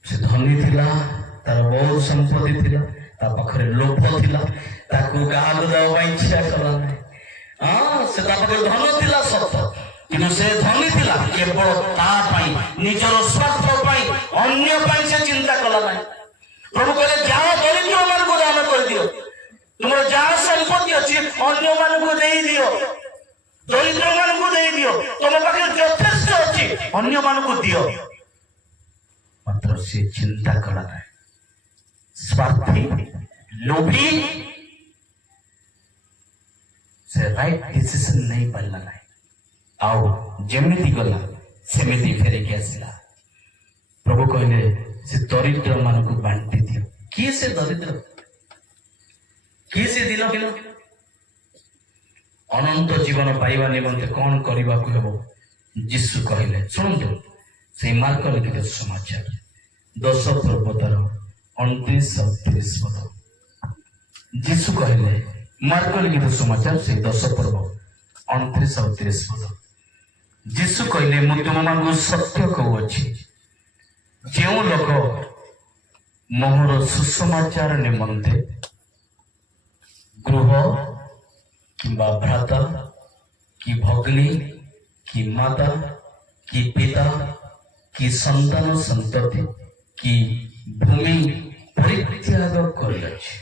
से धनी थिला तार बहुत संपत्ति थिला ता पाखरे लोभ थिला ताकू गाद दवा इच्छा कला नै हां से ता पाखरे धन थिला सत किनु से धनी थिला केवल ता पई निजर स्वार्थ पई अन्य पई से चिंता कला नै प्रभु कहले जाओ दरिद्र मान को दान कर दियो तुमर जहाँ संपत्ति अच्छी अन्य मान को दे दियो दरिद्र मान को दे दियो तुम पाखे यथेष्ट अच्छी अन्य मान को दियो मात्र से चिंता करा है स्वार्थी लोभी से राइट डिसीजन नहीं पाला ना आउ जेमिति गला सेमिति फेरिक आसला प्रभु कहले से दरिद्र मान को बांटी दियो किए से दरिद्र किए से दिन किन अनंत जीवन पाइबा निमंते कौन करबा को हेबो यीशु कहले सुनतु से मार्क लिखित समाचार 10 पर्वतर 29 और 30 पद यीशु कहले मार्क लिखित समाचार से 10 पर्व 29 और 30 पद यीशु कहले मु तुमମାନଙ୍କୁ सत्य कहूछि ଯେଉଁ ଲୋକ ମୋହର ସୁସମାଚାର ନିମନ୍ତେ ଗୃହ କିମ୍ବା ଭ୍ରାତା କି ଭଗ୍ନୀ କି ମାତା କି ପିତା କି ସନ୍ତାନ ସନ୍ତତି କି ଭୂମି ପରିତ୍ୟାଗ କରିଅଛି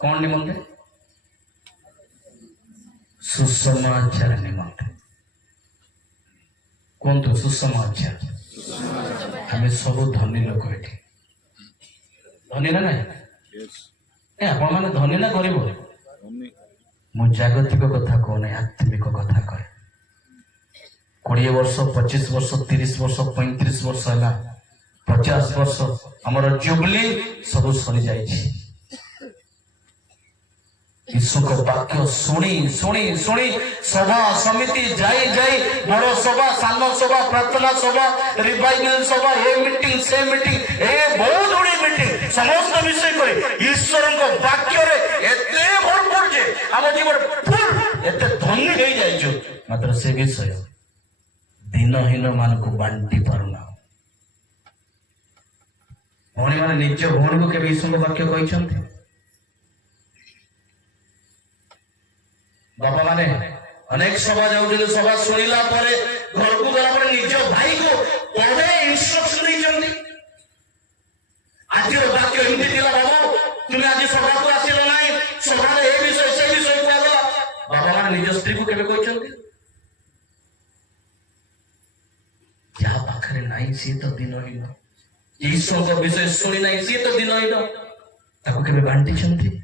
କଣ ନିମନ୍ତେ ସୁସମାଚାର ନିମନ୍ତେ କୁହନ୍ତୁ ସୁସମାଚାର ଆମେ ସବୁ ଧନୀ ଲୋକ ଏଠି ଧନୀ ନା ନାଇଁ ଆପଣ ମାନେ ଧନୀ ନା ଗରିବ ମୁଁ ଜାଗତିକ କଥା କହୁନି ଆତ୍ମିକ କଥା କହେ 20 ବର୍ଷ 25 ବର୍ଷ 30 ବର୍ଷ 35 ବର୍ଷ ହେଲା 50 ବର୍ଷ ଆମର जुबली ସବୁ ସରି ଯାଇଛି ईश्वर को वाक्य शुणी शुणी शुणी सभा समिति जाई जाई बड़ सभा सान सभा प्रार्थना सभा रिवाइवल सभा ए मीटिंग से मीटिंग ए बहुत बड़ी मीटिंग समस्त विषय करे ईश्वर को वाक्य रे एते भरपूर जे हम जीवन फुल एते धन्य हो जाई जो मात्र से विषय दिनहीन मान को बांटी पारुना भौणी माने निज भौणी को केबे ईश्वर को वाक्य कहिसंते बापा माने अनेक सभा जाऊँ सभा शुणिला घर को गला निज भाई को पढ़े इंस्ट्रक्शन नहीं आज वाक्य एमती थी बाबा तुम्हें आज सभा को आसिल ना सभा ए विषय से विषय कहला बाबा माने निज स्त्री को केबे कहते क्या पाखरे नहीं सी तो दिनहीन ईश्वर का विषय शुणी नहीं सी तो दिनहीन ताको केबे बांटी छंती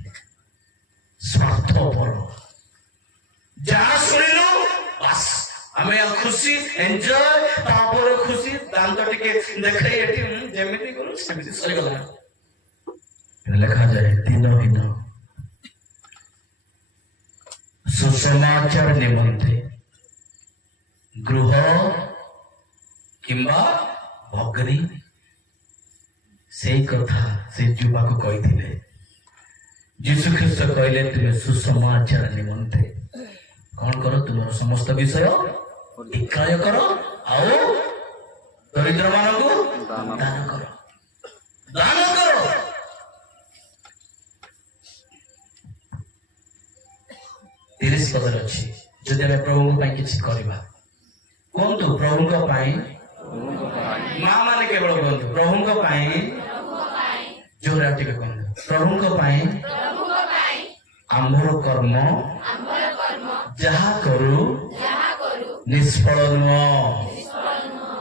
स्वार्थपर जहाँ शुणिलु बस आमे खुशी एंजॉय तापर खुशी दांत टिके देखाई एठी जेमिति करू सेमिति सही गला लिखा जाए दिनहीन सुसमाचार निमंते गृह किंबा भग्नी से कथा से युवा को कही यीशु ख्रीष्ट कहले तुम्हें सुसमाचार निमंते कौन करो तुम्हारा समस्त विषय विक्रय करो आओ दरिद्र मान को दान करो दान करो 30 पद अच्छी जदि आम प्रभु किसी करवा कहतु प्रभु माँ मैंने केवल कहतु प्रभु जोरा टिके कहतु प्रभु आम्भर कर्म जहा करू निष्फल नुह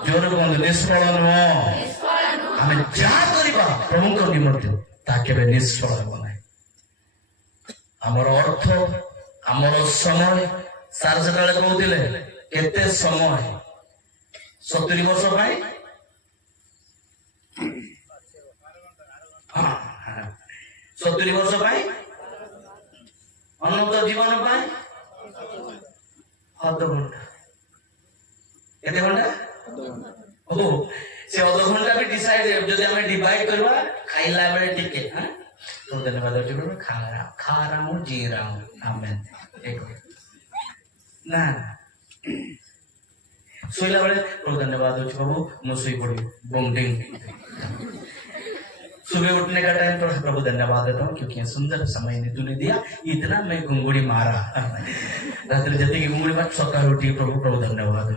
जोर कहतु निष्फल नुह आम जहा करवा प्रभु निमंत्रण ताके निष्फल हम ना आमर अर्थ आमर समय सार से कहते केते समय 70 वर्ष पाई 70 वर्ष पाई अनंत जीवन पाई अध घंटा केते घंटा ओ से अध घंटा भी डिसाइड जदि हमें डिवाइड करवा खाइला बेले टिके हां तो धन्यवाद जो खा रहा हूं जी रहा हूं आमेन एक ना सोइला बेले तो धन्यवाद बाबू मैं सोई पड़ी बॉन्डिंग सुबह उठने का टाइम तो प्रभु धन्यवाद देता हूँ क्योंकि सुंदर समय ने तूने दिया इतना मैं घुंगुड़ी मारा रात्रि जति की घुंगुड़ी मार सकाळ उठी प्रभु प्रभु धन्यवाद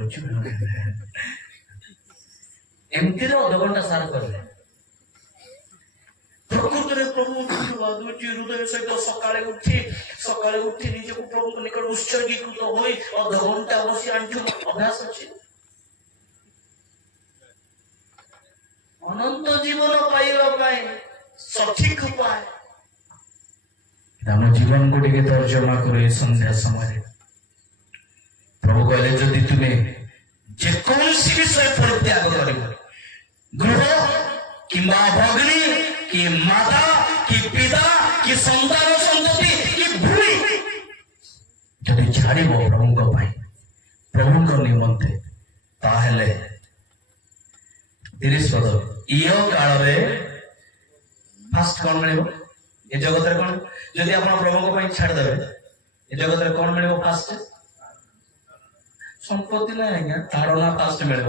एमती अध घंटा सार कर प्रकृति प्रभु धन्यवाद हृदय सहित सकाळे उठी निजक प्रभु निकट उत्सर्गीकृत होई अध घंटा बसी आंठु अभ्यास अच्छे अनंत जीवन पाइबा सठिक उपाय ଆମ ଜୀବନକୁ ଟିକେ ତର୍ଜମା କରୁ ଏ ସନ୍ଧ୍ୟା ସମୟରେ। ପ୍ରଭୁ କହିଲେ ଯଦି ତୁମେ ଯେକୌଣସି ବିଷୟ ପରିତ୍ୟାଗ କରିବ, ଗୃହ କିମ୍ବା ଭଗ୍ନୀ କି ମାତା କି ପିତା କି ସନ୍ତାନ ସନ୍ତତି କି ଭୂମି ଯଦି ଛାଡ଼ିବ ପ୍ରଭୁଙ୍କ ପାଇଁ, ପ୍ରଭୁଙ୍କ ନିମନ୍ତେ, ତାହେଲେ 30 ପଦ ଇହ କାଳରେ ଫାଷ୍ଟ କଣ ମିଳିବ? ଏ ଜଗତରେ କଣ, ଯଦି ଆପଣ ପ୍ରଭୁଙ୍କ ପାଇଁ ଛାଡ଼ିଦେବେ ଏ ଜଗତରେ କଣ ମିଳିବ? ଫାଷ୍ଟ ସମ୍ପତ୍ତି ନାହିଁ ଆଜ୍ଞା, ତାଡ଼ନା ଫାଷ୍ଟ ମିଳିବ।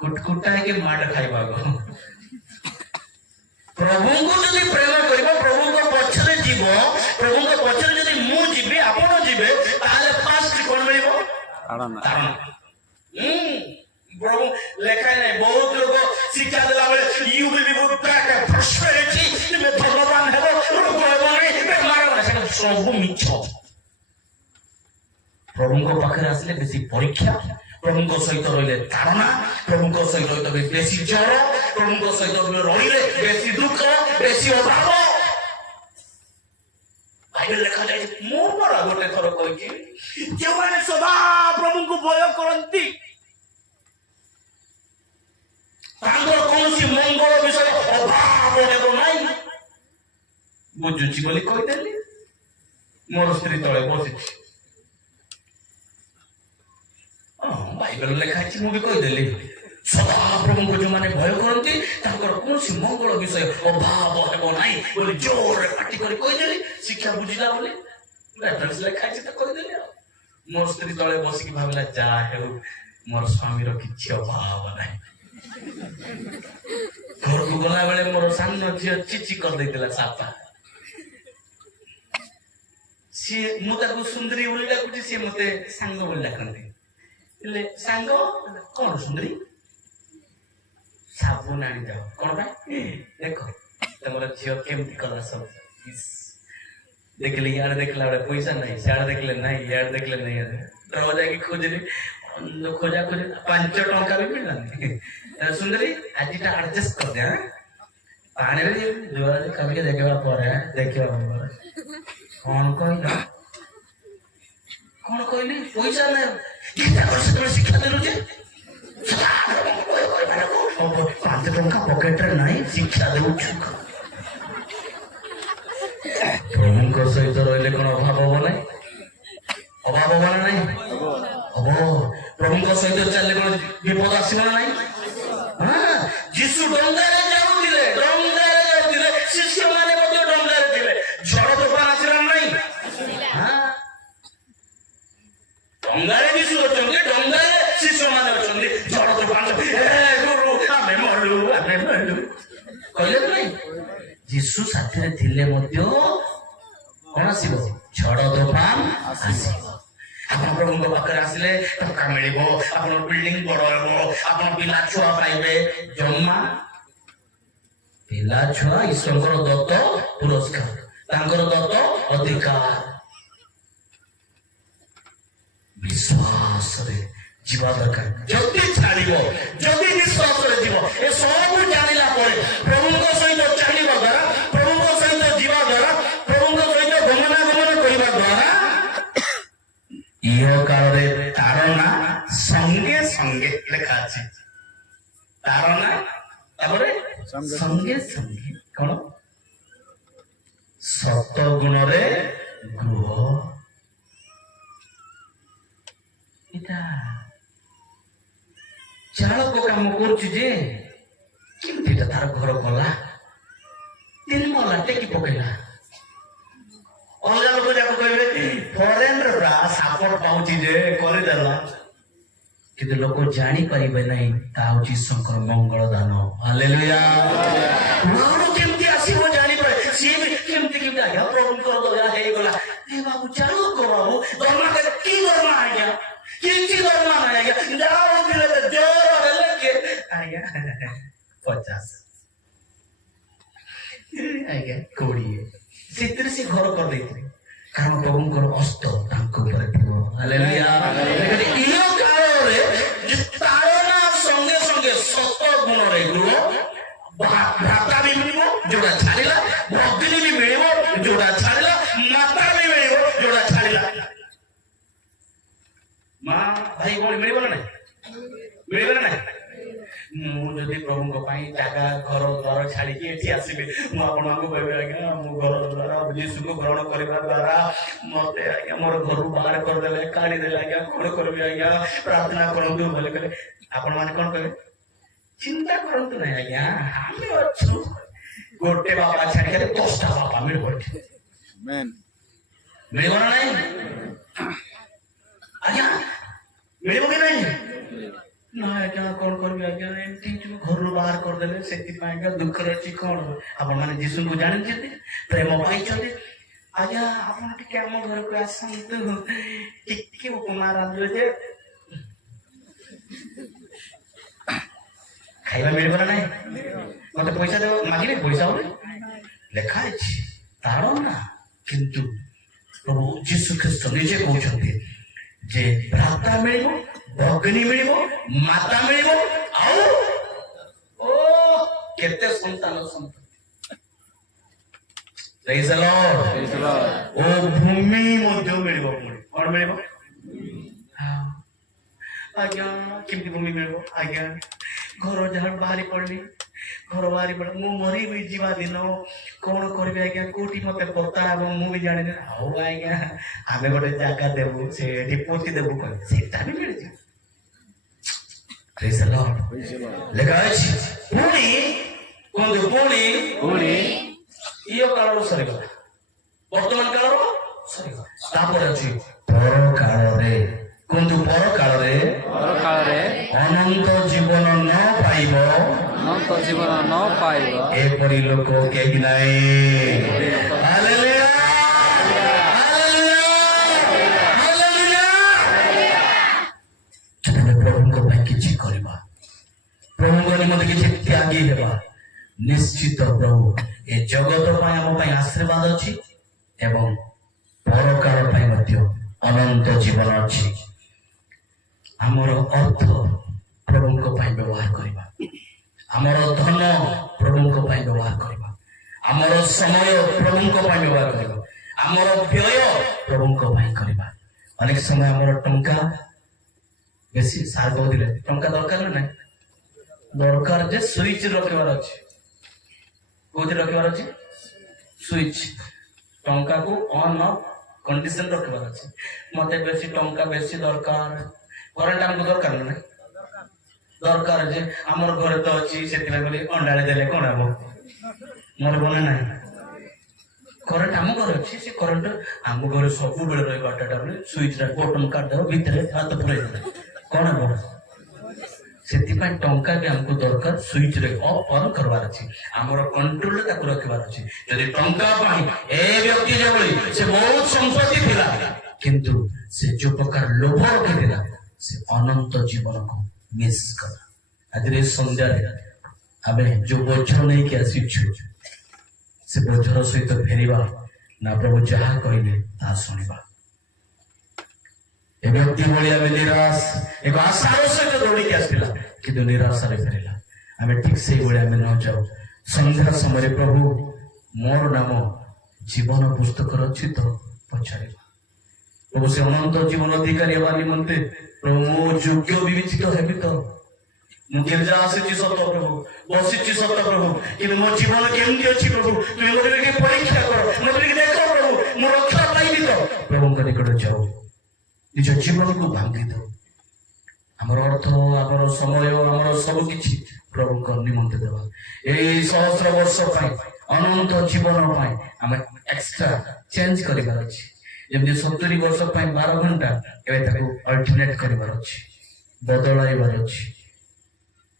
କୁଟକୁଟା ହେଇକି ମାଡ଼ ଖାଇବାକୁ। ପ୍ରଭୁଙ୍କୁ ଯଦି ପ୍ରେମ କରିବ, ପ୍ରଭୁଙ୍କ ପଛରେ ଯିବ, ପ୍ରଭୁଙ୍କ ପଛରେ ଯଦି ମୁଁ ଯିବି, ଆପଣ ଯିବେ, ତାହେଲେ ଫାଷ୍ଟ କଣ ମିଳିବ? ତାଡ଼ନା। ପ୍ରଭୁ ଲେଖା ନାହିଁ। ବହୁତ ଲୋକ ଶିକ୍ଷା ଦେଲା ବେଳେ ୟୁ ୱିଲ୍ ବି ପ୍ରସ୍ପେରିଟି, ତୁମେ ଧନବାନ ହେବ, ରୋଗ ହେବ ନାହିଁ, ବେମାର ହେବ ନାହିଁ, ସେଟା ସବୁ ମିଛ। ପ୍ରଭୁଙ୍କ ପାଖରେ ଆସିଲେ ବେଶୀ ପରୀକ୍ଷା, ପ୍ରଭୁଙ୍କ ସହିତ ରହିଲେ ତାଡ଼ନା, ପ୍ରଭୁଙ୍କ ସହିତ ରହିଲେ ବେଶୀ ଜ୍ୱର, ପ୍ରଭୁଙ୍କ ସହିତ ରହିଲେ ବେଶୀ ଦୁଃଖ, ବେଶୀ ଅଭାବ। ବାଇବେଲ ଲେଖାଯାଇଛି, ମୁଁ ପରା ଗୋଟେ ଥର କହିଛି, ଯେଉଁମାନେ ସଦା ପ୍ରଭୁଙ୍କୁ ଭୟ କରନ୍ତି ତାଙ୍କର କୌଣସି ମଙ୍ଗଳ ବିଷୟ ଅଭାବ ହେବ ନାହିଁ। ବୁଝୁଛି ବୋଲି କହିଦେଲି, ମୋର ସ୍ତ୍ରୀ ତଳେ ବସିଛି। ବାଇବେଲ ଲେଖା ହେଇଛି, ମୁଁ ବି କହିଦେଲି, ସଦା ପ୍ରଭୁଙ୍କୁ ଯୋଉମାନେ ଭୟ କରନ୍ତି ତାଙ୍କର କୌଣସି ମଙ୍ଗଳ ବିଷୟ ଅଭାବ ହେବ ନାହିଁ ବୋଲି ଜୋରରେ ପାଟି କରି କହିଦେଲି। ଶିକ୍ଷା ବୁଝିଲା ବୋଲି ରେଫରେନ୍ସ ଲେଖା ହେଇଛି ତ କହିଦେଲି। ଆଉ ମୋ ସ୍ତ୍ରୀ ତଳେ ବସିକି ଭାବିଲା, ଯାହା ହେଉ ମୋର ସ୍ୱାମୀର କିଛି ଅଭାବ ନାହିଁ। ଘରକୁ ଗଲା ବେଳେ ମୋର ସାନ ଝିଅ ଚିଚି କରିଦେଇଥିଲା ସାପା। ସିଏ, ମୁଁ ତାକୁ ସୁନ୍ଦରୀ ବୋଲି ଡାକୁଛି, ସିଏ ମତେ ସାଙ୍ଗ ବୋଲି ଡାକନ୍ତି। ହେଲେ ସାଙ୍ଗ କଣ ସୁନ୍ଦରୀ? ସାବୁନ ଆଣିଯାଅ। କଣ ପାଇଁ? ଦେଖ ତମର ଝିଅ କେମିତି କଲା ସବୁ। ଦେଖିଲି ଇଆଡେ ଦେଖିଲା ବେଳେ ପଇସା ନାହିଁ, ସିଆଡେ ଦେଖିଲେ ନାହିଁ, ଇଆଡେ ଦେଖିଲେ ନାହିଁ, ଡର ଯାଇକି ଖୋଜିଲି, ଖୋଜା 5 ଟଙ୍କା ବି ମିଳିଲାନି। ସୁନ୍ଦରୀ ଆଜିଟା ଆଡଜଷ୍ଟ କରିଦେ, ପାଣିରେ ଜୋରରେ କରିକି ଦେଖିବା ପରେ ଦେଖିବା କଣ କହିଲ, କଣ କହିଲି? ପଇସା ନାହିଁ। ସେତେବେଳେ ଶିକ୍ଷା ଦେଲୁ ଯେ 5 ଟଙ୍କା ପକେଟରେ ନାହିଁ, ଶିକ୍ଷା ଦେଉଛୁ। ପ୍ରଭୁଙ୍କ ସହିତ ରହିଲେ କଣ ଅଭାବ ହବ ନାହିଁ? ଅଭାବ ହବ ନା ନାହିଁ? ହବ। ପ୍ରଭୁଙ୍କ ସହିତ ଚାଲିଲେ କଣ ବିପଦ ଆସିବ ନା ନାହିଁ? ଯୀଶୁ ଡଙ୍ଗାରେ ଯାଉଥିଲେ, ଶିଷ୍ୟମାନେ ମଧ୍ୟ ଡଙ୍ଗାରେ ଥିଲେ। ଝଡ଼ ତୋଫାନ ଆସିଲା ନା ନାହିଁ? ଡଙ୍ଗାରେ ଯୀଶୁ ଅଛନ୍ତି, ଡଙ୍ଗାରେ ଶିଷ୍ୟମାନେ ଅଛନ୍ତି। ଝଡ଼ ତୋଫାନ ଆମେ ମରିଲୁ କହିଲେ ତ ନାହିଁ? ଯୀଶୁ ସାଥିରେ ଥିଲେ ମଧ୍ୟ କଣ ଆସିବ? ଝଡ଼ ତୋଫାନ ଆସିବ। ଆପଣ ପ୍ରଭୁଙ୍କ ପାଖରେ ଆସିଲେ ଟଙ୍କା ମିଳିବ, ଆପଣଙ୍କ ବିଲ୍ଡିଂ ବଡ ହେବ, ଆପଣ ପିଲା ଛୁଆ ପାଇବେ। ଜମା ପିଲା ଛୁଆ ଈଶ୍ୱରଙ୍କର ଦତ୍ତ ପୁରସ୍କାର, ତାଙ୍କର ଦତ୍ତ ଅଧିକାର। ବିଶ୍ୱାସରେ ଯିବା ଦରକାର। ଯଦି ଛାଡ଼ିବ, ଯଦି ବିଶ୍ୱାସରେ ଯିବ, ଏ ସବୁ ଜାଣିଲା ପରେ ପ୍ରଭୁଙ୍କ ସହିତ ଚାଲିବା ଦ୍ୱାରା, ପ୍ରଭୁଙ୍କ ସହିତ ଯିବା ଦ୍ୱାରା, ପ୍ରଭୁଙ୍କ ସହିତ ଗମନାଗମନ କରିବା ଦ୍ୱାରା ଇହ କାଳରେ ତାଡ଼ନା ସଙ୍ଗେ ସଙ୍ଗେ ଲେଖା ଅଛି। ତାଡ଼ନା ତାପରେ ସଙ୍ଗେ ସଙ୍ଗେ କଣ? ସତ ଗୁଣରେ ଗୃହ। ଏଟା ଚାଳକ କାମ କରୁଛି ଯେ କେମିତି ତାର ଘର ଗଲା, 3 ମହଲା ଟେକି ପକେଇଲା। ଅଲଗା ଲୋକ ଯାକ କହିବେ ଫରେନର ସାପୋର୍ଟ ପାଉଛି ଯେ କରିଦେଲା, କିନ୍ତୁ ଲୋକ ଜାଣିପାରିବେ ନାହିଁ ତା ହଉଛି ଈଶ୍ୱରଙ୍କର ମଙ୍ଗଳ ଦାନ। ହାଲେଲୁୟା। କେମିତି ଆସିବ ଜାଣିପାରେ, ସିଏ ବି କେମିତି ଆଜ୍ଞା ପ୍ରଭୁଙ୍କର ଦୟା ହେଇଗଲା। ଏ ବାବୁ ଚାଲୁକ ବାବୁ, ଦରମା କି ଦରମା ଆଜ୍ଞା? କିଛି ଦରମା ନାହିଁ ଆଜ୍ଞା। ଯାଉଥିଲେ ଜୋର ହେଲେ କିଏ ଆଜ୍ଞା 50 ଆଜ୍ଞା 20 ସେଥିରେ ସେ ଘର କରିଦେଇଥିଲେ, କାରଣ ପ୍ରଭୁଙ୍କର ହସ୍ତ ତାଙ୍କ ଉପରେ ଥିବ। ହାଲେଲୁୟା। ଇହ କାଳରେ ତାଡ଼ନା ସଙ୍ଗେ ସଙ୍ଗେ ସତ ଗୁଣରେ ଗୃହ, ଭ୍ରାତା ବି ମିଳିବ ଯୋଉଟା ଛାଡ଼ିଲା, ଭଗିନୀ ବି ମିଳିବ ଯୋଉଟା ଛାଡ଼ିଲା, ମୁଁ ଯଦି ପ୍ରଭୁଙ୍କ ପାଇଁ ଜାଗା ଘର ଦ୍ୱାର ଛାଡିକି ଏଠି ଆସିବି, ମୁଁ ଆପଣଙ୍କୁ କହିବି ଆଜ୍ଞା ମୁଁ ଘର ଦ୍ୱାର ଯୀଶୁକୁ ଗ୍ରହଣ କରିବା ଦ୍ୱାରା ମତେ ଆଜ୍ଞା ମୋର ଘରୁ ବାହାର କରିଦେଲେ, କାଢିଦେଲେ, ଆଜ୍ଞା କଣ କରିବି ଆଜ୍ଞା, ପ୍ରାର୍ଥନା କରନ୍ତୁ ବୋଲି କହିଲେ ଆପଣ ମାନେ କଣ କହିବେ? ଚିନ୍ତା କରନ୍ତୁ ନାହିଁ ଆଜ୍ଞା, ଆମେ ଅଛୁ। ଗୋଟେ ବାପା ଛାଡିକି 10ଟା ବାପା ମିଳିବ ଏଠି, ମିଳିବ ନା ନାହିଁ ଆଜ୍ଞା? ମିଳିବ କି ନାହିଁ? ନା ଆଜ୍ଞା କଣ କରିବି ଆଜ୍ଞା, ଏମିତି ଘରୁ ବାହାର କରିଦେଲେ, ସେଥିପାଇଁ ଆଜ୍ଞା ଦୁଃଖରେ ଅଛି। କଣ ଆପଣ ମାନେ ଯୀଶୁଙ୍କୁ ଜାଣିଛନ୍ତି, ପ୍ରେମ ପାଇଛନ୍ତି? ଆଜ୍ଞା ଆପଣ ଟିକେ ଆମ ଘରକୁ ଆସନ୍ତୁ, ଟିକେ ଉପମା ରାନ୍ଧିବେ ଯେ ଖାଇବା ମିଳିବ ନା ନାହିଁ? ମତେ ପଇସା ଦେବ, ମାଗିବେ ପଇସା ବୋଲି ଲେଖା ଅଛି ତାର ନା। କିନ୍ତୁ ପ୍ରଭୁ ଯୀଶୁ ଖ୍ରୀଷ୍ଟ ନିଜେ କହୁଛନ୍ତି ଯେ ଭ୍ରାତା ମିଳିବ, ଭଗିନୀ ମିଳିବ, ମାତା ମିଳିବ, ଆଉ ଓ କେତେ ସନ୍ତାନ ସନ୍ତାନ। Praise the Lord. ଓ ଭୂମି ମଧ୍ୟ ମିଳିବ। କଣ ମିଳିବ? ଆଜ୍ଞା କେମିତି ଭୂମି ମିଳିବ? ଆଜ୍ଞା ଘର ଯାହା ବାହାରି ପଡିଲି, ଘର ବାହାରି ପଡେ, ମୁଁ ମରିବି ଯିବା ଦିନ କଣ କରିବି ଆଜ୍ଞା, କୋଉଠି ମତେ ପତା ଏବଂ ମୁଁ ବି ଜାଣିନି। ହଉ ଆଜ୍ଞା ଆମେ ଗୋଟେ ଜାଗା ଦେବୁ, ସେଠି ପୋତି ଦେବୁ, କହିବେ ସେଟା ବି ମିଳିଯିବ। Praise the Lord. ଲେଖା ଅଛି ପୁଣି କୁହନ୍ତୁ, ପୁଣି ଇଏ କାଳରୁ ସରିଗଲା, ବର୍ତ୍ତମାନ କାଳରୁ ସରିଗଲା। ତାପରେ ଅଛି ପର କାଳରେ। କୁହନ୍ତୁ ପର କାଳରେ ଅନନ୍ତ ଜୀବନ ନ ପାଇବ, ଏପରି ଲୋକ କେହି ନାହିଁ। Hallelujah, hallelujah. ଯେତେବେଳେ ପ୍ରଭୁଙ୍କ ପାଇଁ କିଛି କରିବା, ପ୍ରଭୁଙ୍କ ନିମନ୍ତେ କିଛି ତ୍ୟାଗୀ ହେବା, ନିଶ୍ଚିତ ପ୍ରଭୁ ଏ ଜଗତ ପାଇଁ ଆମ ପାଇଁ ଆଶୀର୍ବାଦ ଅଛି ଏବଂ ପରକାଳ ପାଇଁ ମଧ୍ୟ ଅନନ୍ତ ଜୀବନ ଅଛି। ଆମର ଅର୍ଥ ପ୍ରଭୁଙ୍କ ପାଇଁ ବ୍ୟବହାର କରିବା, ଆମର ଧନ ପ୍ରଭୁଙ୍କ ପାଇଁ ବ୍ୟବହାର କରିବା, ଆମର ସମୟ ପ୍ରଭୁଙ୍କ ପାଇଁ ବ୍ୟବହାର କରିବା, ଆମର ବ୍ୟୟ ପ୍ରଭୁଙ୍କ ପାଇଁ କରିବା। ଅନେକ ସମୟ ଆମର ଟଙ୍କା ବେଶୀ, ସାର୍ କହୁଥିଲେ ଟଙ୍କା ଦରକାର ନା ନାହିଁ? ଦରକାର ଯେ ସୁଇଚ ରଖିବାର ଅଛି। କୋଉଥିରେ ରଖିବାର ଅଛି? ସୁଇଚ। ଟଙ୍କାକୁ ଅନ୍ ଅଫ୍ କଣ୍ଡିସନ ରଖିବାର ଅଛି। ମତେ ବେଶୀ ଟଙ୍କା ବେଶୀ ଦରକାର, କରେଣ୍ଟ ଆମକୁ ଦରକାର ନା ନାହିଁ? ଦରକାର ଯେ ଆମର ଘରେ ତ ଅଛି, ସେଥିପାଇଁ ବୋଲି ଅଣ୍ଡାଳି ଦେଲେ କଣ ହବ? ମୋର ମନେ ନାହିଁ, କରେଣ୍ଟ ଆମ ଘରେ ଅଛି, ସେ କରେଣ୍ଟ ଆମ ଘରେ ସବୁବେଳେ ରହିବ। ଡାଟା ବୋଲି ସୁଇଚ ବଟନ କାଟିଦେବ, ଭିତରେ ହାତ ପୁରେଇ ଦେବେ, କଣ ହବ? ସେଥିପାଇଁ ଟଙ୍କା ବି ଆମକୁ ଦରକାର, ସୁଇଚରେ ଅଫ୍ ଅନ୍ କରିବାର ଅଛି, ଆମର କଣ୍ଟ୍ରୋଲରେ ତାକୁ ରଖିବାର ଅଛି। ଯଦି ଟଙ୍କା ପାଇଁ ଏ ବ୍ୟକ୍ତି ଯେଭଳି ସେ ବହୁତ ସମ୍ପତ୍ତି ଥିଲା, କିନ୍ତୁ ସେ ଯୋଉ ପ୍ରକାର ଲୋଭ ରଖିଥିଲା, ସେ ଅନନ୍ତ ଜୀବନକୁ ମିସ୍ କଲା। ଆଜି ସନ୍ଧ୍ୟାରେ ଆମେ ଯୋଉ ବୋଝ ନେଇକି ଆସିଛୁ, ସେ ବୋଝର ସହିତ ଫେରିବା ନା ପ୍ରଭୁ ଯାହା କହିଲେ ତାହା ଶୁଣିବା? ଏ ବ୍ୟକ୍ତି ଭଳି ଆମେ ନିରାଶ, ଏକ ଆଶାର ସହିତ ଦୌଡ଼ିକି ଆସିଥିଲା କିନ୍ତୁ ନିରାଶାରେ ଫେରିଲା। ଆମେ ଠିକ ସେଇଭଳି ଆମେ ନ ଯାଉ। ସନ୍ଧ୍ୟା ସମୟରେ ପ୍ରଭୁ ମୋର ନାମ ଜୀବନ ପୁସ୍ତକରେ ଅଛି ତ ପଚାରିବା। ପ୍ରଭୁ ସେ ଅନନ୍ତ ଜୀବନ ଅଧିକାରୀ ହେବା ନିମନ୍ତେ ପ୍ରଭୁ ମୁଁ ଯୋଗ୍ୟ ବିବେଚିତ ହେବି ତ? ମୁଁ ଗିର୍ଜା ଆସିଛି ସତ ପ୍ରଭୁ, ବସିଛି ସତ ପ୍ରଭୁ, କିନ୍ତୁ ମୋ ଜୀବନ କେମିତି ଅଛି ପ୍ରଭୁ? ତୁମେ ମୋତେ ଟିକେ ପରୀକ୍ଷା କର, ମୋତେ ଟିକେ ଦେଖ ପ୍ରଭୁ, ମୁଁ ରକ୍ଷା ପାଇବି ତ? ପ୍ରଭୁଙ୍କ ନିକଟରେ ଯାଉ, ନିଜ ଜୀବନକୁ ଭାଙ୍ଗି ଦଉ। ଆମର ଅର୍ଥ, ଆମର ସମୟ, ଆମର ସବୁ କିଛି ପ୍ରଭୁଙ୍କ ନିମନ୍ତେ ଦେବା। ଏଇ ସହସ୍ର ବର୍ଷ ପାଇଁ, ଅନନ୍ତ ଜୀବନ ପାଇଁ ଆମେ ଏକ୍ସଟ୍ରା ଚେଞ୍ଜ କରିବାର ଅଛି। ଯେମିତି 70 ବର୍ଷ ପାଇଁ 12 ଘଣ୍ଟା, ଏବେ ତାକୁ ଅଲ୍ଟରନେଟ୍ କରିବାର ଅଛି, ବଦଳାଇବାର ଅଛି,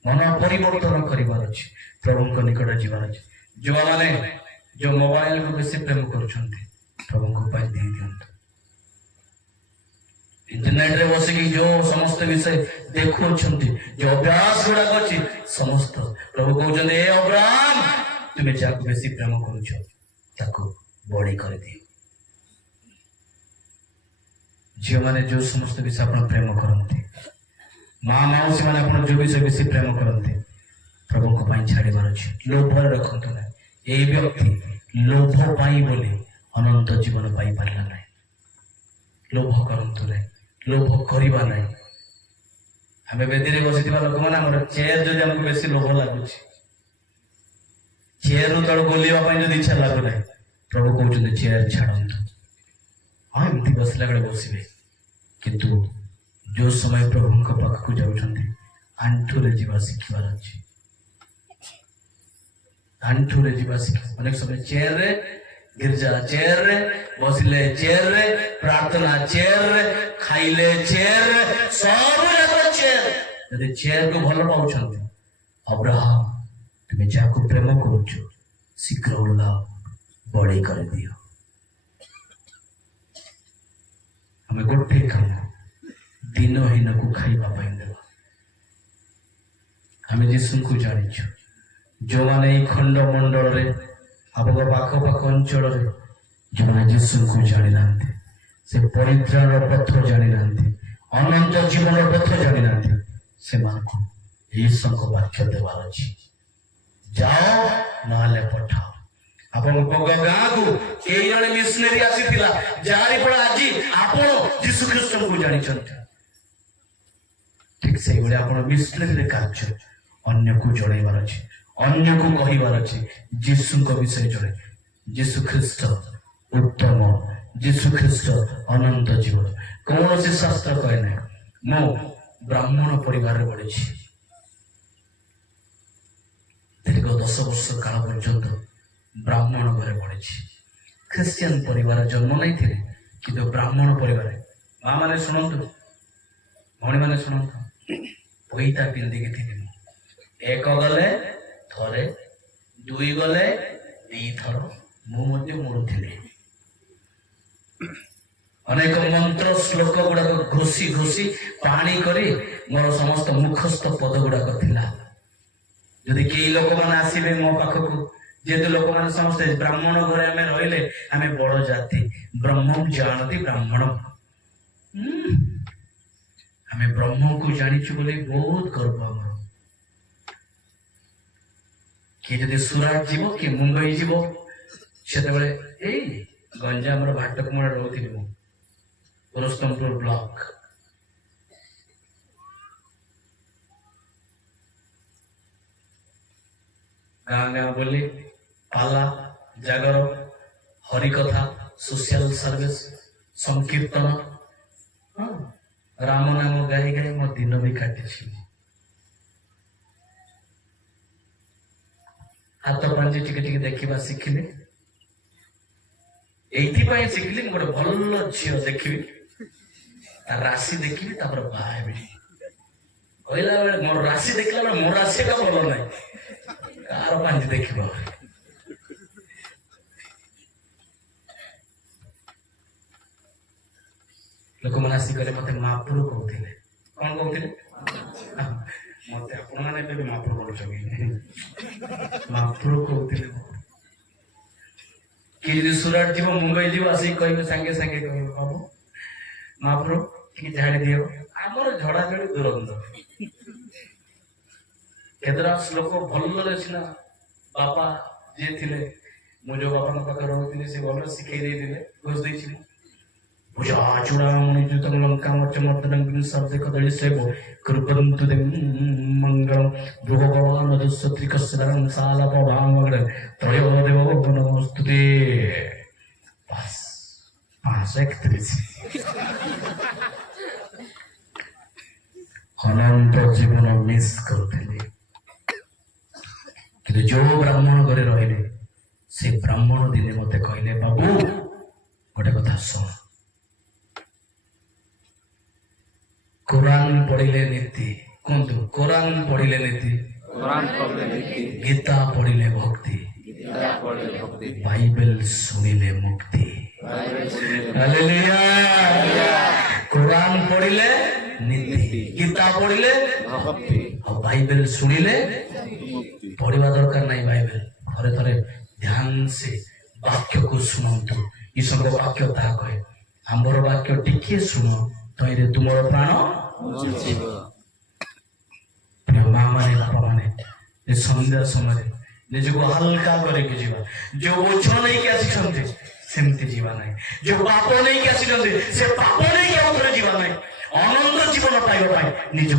ମନ ପରିବର୍ତ୍ତନ କରିବାର ଅଛି, ପ୍ରଭୁଙ୍କ ନିକଟରେ ଯିବାର ଅଛି। ଯୋଉମାନେ ଯୋଉ ମୋବାଇଲକୁ ବେଶୀ ପ୍ରେମ କରୁଛନ୍ତି, ପ୍ରଭୁଙ୍କ ପାଇଁ ଦେଇ ଦିଅନ୍ତୁ। ଇଣ୍ଟରନେଟରେ ବସିକି ଯୋଉ ସମସ୍ତ ବିଷୟ ଦେଖୁଛନ୍ତି, ଯୋଉ ଅଭ୍ୟାସ ଗୁଡାକ ଅଛି, ସମସ୍ତ ପ୍ରଭୁ କହୁଛନ୍ତି ଏ ଅବ୍ରାହମ, ତୁମେ ଯାହାକୁ ବେଶୀ ପ୍ରେମ କରୁଛ ତାକୁ ବଳି କରିଦିଅ। ଝିଅମାନେ ଯୋଉ ସମସ୍ତ ବିଷୟ ଆପଣ ପ୍ରେମ କରନ୍ତି, ମା ମାଉସୀ ମାନେ ଆପଣ ଯୋଉ ବିଷୟ ବେଶୀ ପ୍ରେମ କରନ୍ତି, ପ୍ରଭୁଙ୍କ ପାଇଁ ଛାଡ଼ିବାର ଅଛି। ଲୋଭରେ ରଖନ୍ତୁ ନାହିଁ। ଏଇ ବ୍ୟକ୍ତି ଲୋଭ ପାଇଁ ବୋଲି ଅନନ୍ତ ଜୀବନ ପାଇପାରିଲା ନାହିଁ। ଲୋଭ କରନ୍ତୁ ନାହିଁ, ଲୋଭ କରିବା ନାହିଁ। आम बेदी बसी लोक मैंने चेयर जदि आमको बेस लोभ लगुच चेयर रु तल बोलवाई जब इच्छा लगुना प्रभु कहते चेयर छाड़ू हाँ एमती बसला बेले बसवे किंतु जो समय प्रभु पाखक जाऊँ आंठुरे जीवा शिखबार अच्छे आंठुरे जीवा शिख अनेक समय चेयर रे गिरजा चेयर रे बसिले चेयर रे प्रार्थना चेयर रे खाइले चेयर रे सब जाक चेयर यदि चेयर को भल पाउछंती अब्राहम तुम जाको प्रेम करूछ शीघ्र ओला बड़े कर दियो हमें गोटे काम दिनहीन को खाइबा पाई देबा हमें यीशु को जानिछु जो माने खंड मंडल रे आपको पाख पाख अंचल रे जो माने यीशु को जानि नांती से परित्राण पथ जानि नांती अनंत जीवन पथ जानि नांती से मानको यीशु को वाक्य देवार अछि जाओ नाले पठाओ आपन पग गाँ को कई जने मिशनरी आसीथिला जारी पड़ा आज आपन यीशु ख्रीष्ट को जानि छथि ठीक से बोले आपन मिशनरी रे कार्य अन्य को जणैबार अछि अन्य को कहिबार अछि यीशु को विषय जणे यीशु ख्रीष्ट उत्तम यीशु ख्रीष्ट अनंत जीवन कौन से शास्त्र कहे ना मो ब्राह्मण परिवार रे पढ़ी दीर्घ 10 वर्ष काल पर्यंत ब्राह्मण घरे पढ़ी ख्रिस्टियन परिवार जन्म नहीं थे कि ब्राह्मण परिवार माँ मैंने शुणु भौणी मैंने शुणु पैता पिंधिकी थी एक गले थरे दुई गले दी थर मुझे मुड़ुली अनेक मंत्र श्लोक गुड़ाक घोषी घोषी पाणी करी मोर समस्त मुखस्थ पद गुड़ाक थिला जदि कई लोक मैंने आसबे मो पाखक जेहेतु लोक मैंने समस्ते ब्राह्मण घरे आम रहिले आम बड़ जाति ब्रह्म जानती ब्राह्मण आम ब्रह्म को जानिछु बोली बहुत गर्व आमर कि जदि सुराट जीव कि मुंबई जीव से गंजाम भाटकुमार रोथी पुरस्तमपुर ब्लॉक गाँ गाँ बोली पाला जागर हरिकथा सोशल सर्विस संकीर्तन राम नाम गाई गाई मो दिन भी काटी हाथ पांजी टिके टिके देखा शिखिली ये शिखिली गोटे भल झील देखी राशि देखी बाहर कहला बेले मोर राशि देखला बेले मोर राशि का भल ना कार पांजी देख लोक मैंने आसिक मत महापुर कहते कौन कहते मत आपने महापुर कर महापुर कहते कि सुराट जीव मुंबई जीव आसिक कह सांगे सांगे बाबू महापुर कि झाड़ी दियो आमर झड़ाझड़ी दुरंध केदरा श्लोक भल सीना बापा जी थे मुझे बापा पाखे रोती से भल शिखे घोष देती भुजा चूड़ामणिजुतम लंका मर्चमर्दनं सर्दे कदली सेव कृपन्तु ते मंगलम भगवान मधुसत्रिकस्सरं सालपभामग्र त्रयो देवो नमोस्तुते बस 531 अनंत जीवन मिस करते कि जो ब्राह्मण घरे रहिले से ब्राह्मण दिने मते कहले बाबू गोटे कथा सुन कुरान पढ़िले नीति कहतु कुरान पढ़िले नीति गीता पढ़िले भक्ति बाइबल सुनिले मुक्ति हालेलुया कुरान पढ़िले नीति गीता पढ़िले और बाइबल सुनिले पढ़ा दरकार नहीं बाइबल थरे थरे ध्यान से वाक्य को शुणु ईश्वर को वाक्य ता कहे आंबर वाक्य टिके शुण तईरे तुमर प्राण प्रिय माँ माने बापा माने सन्ध्या समय निजको हल्का करके जीवा जो बोझ नहीं कि आसी सेमती जीवा नहीं जो पाप नहीं कि आसी से पाप नहीं कि जीवा नहीं अनंत जीवन पाइबा निज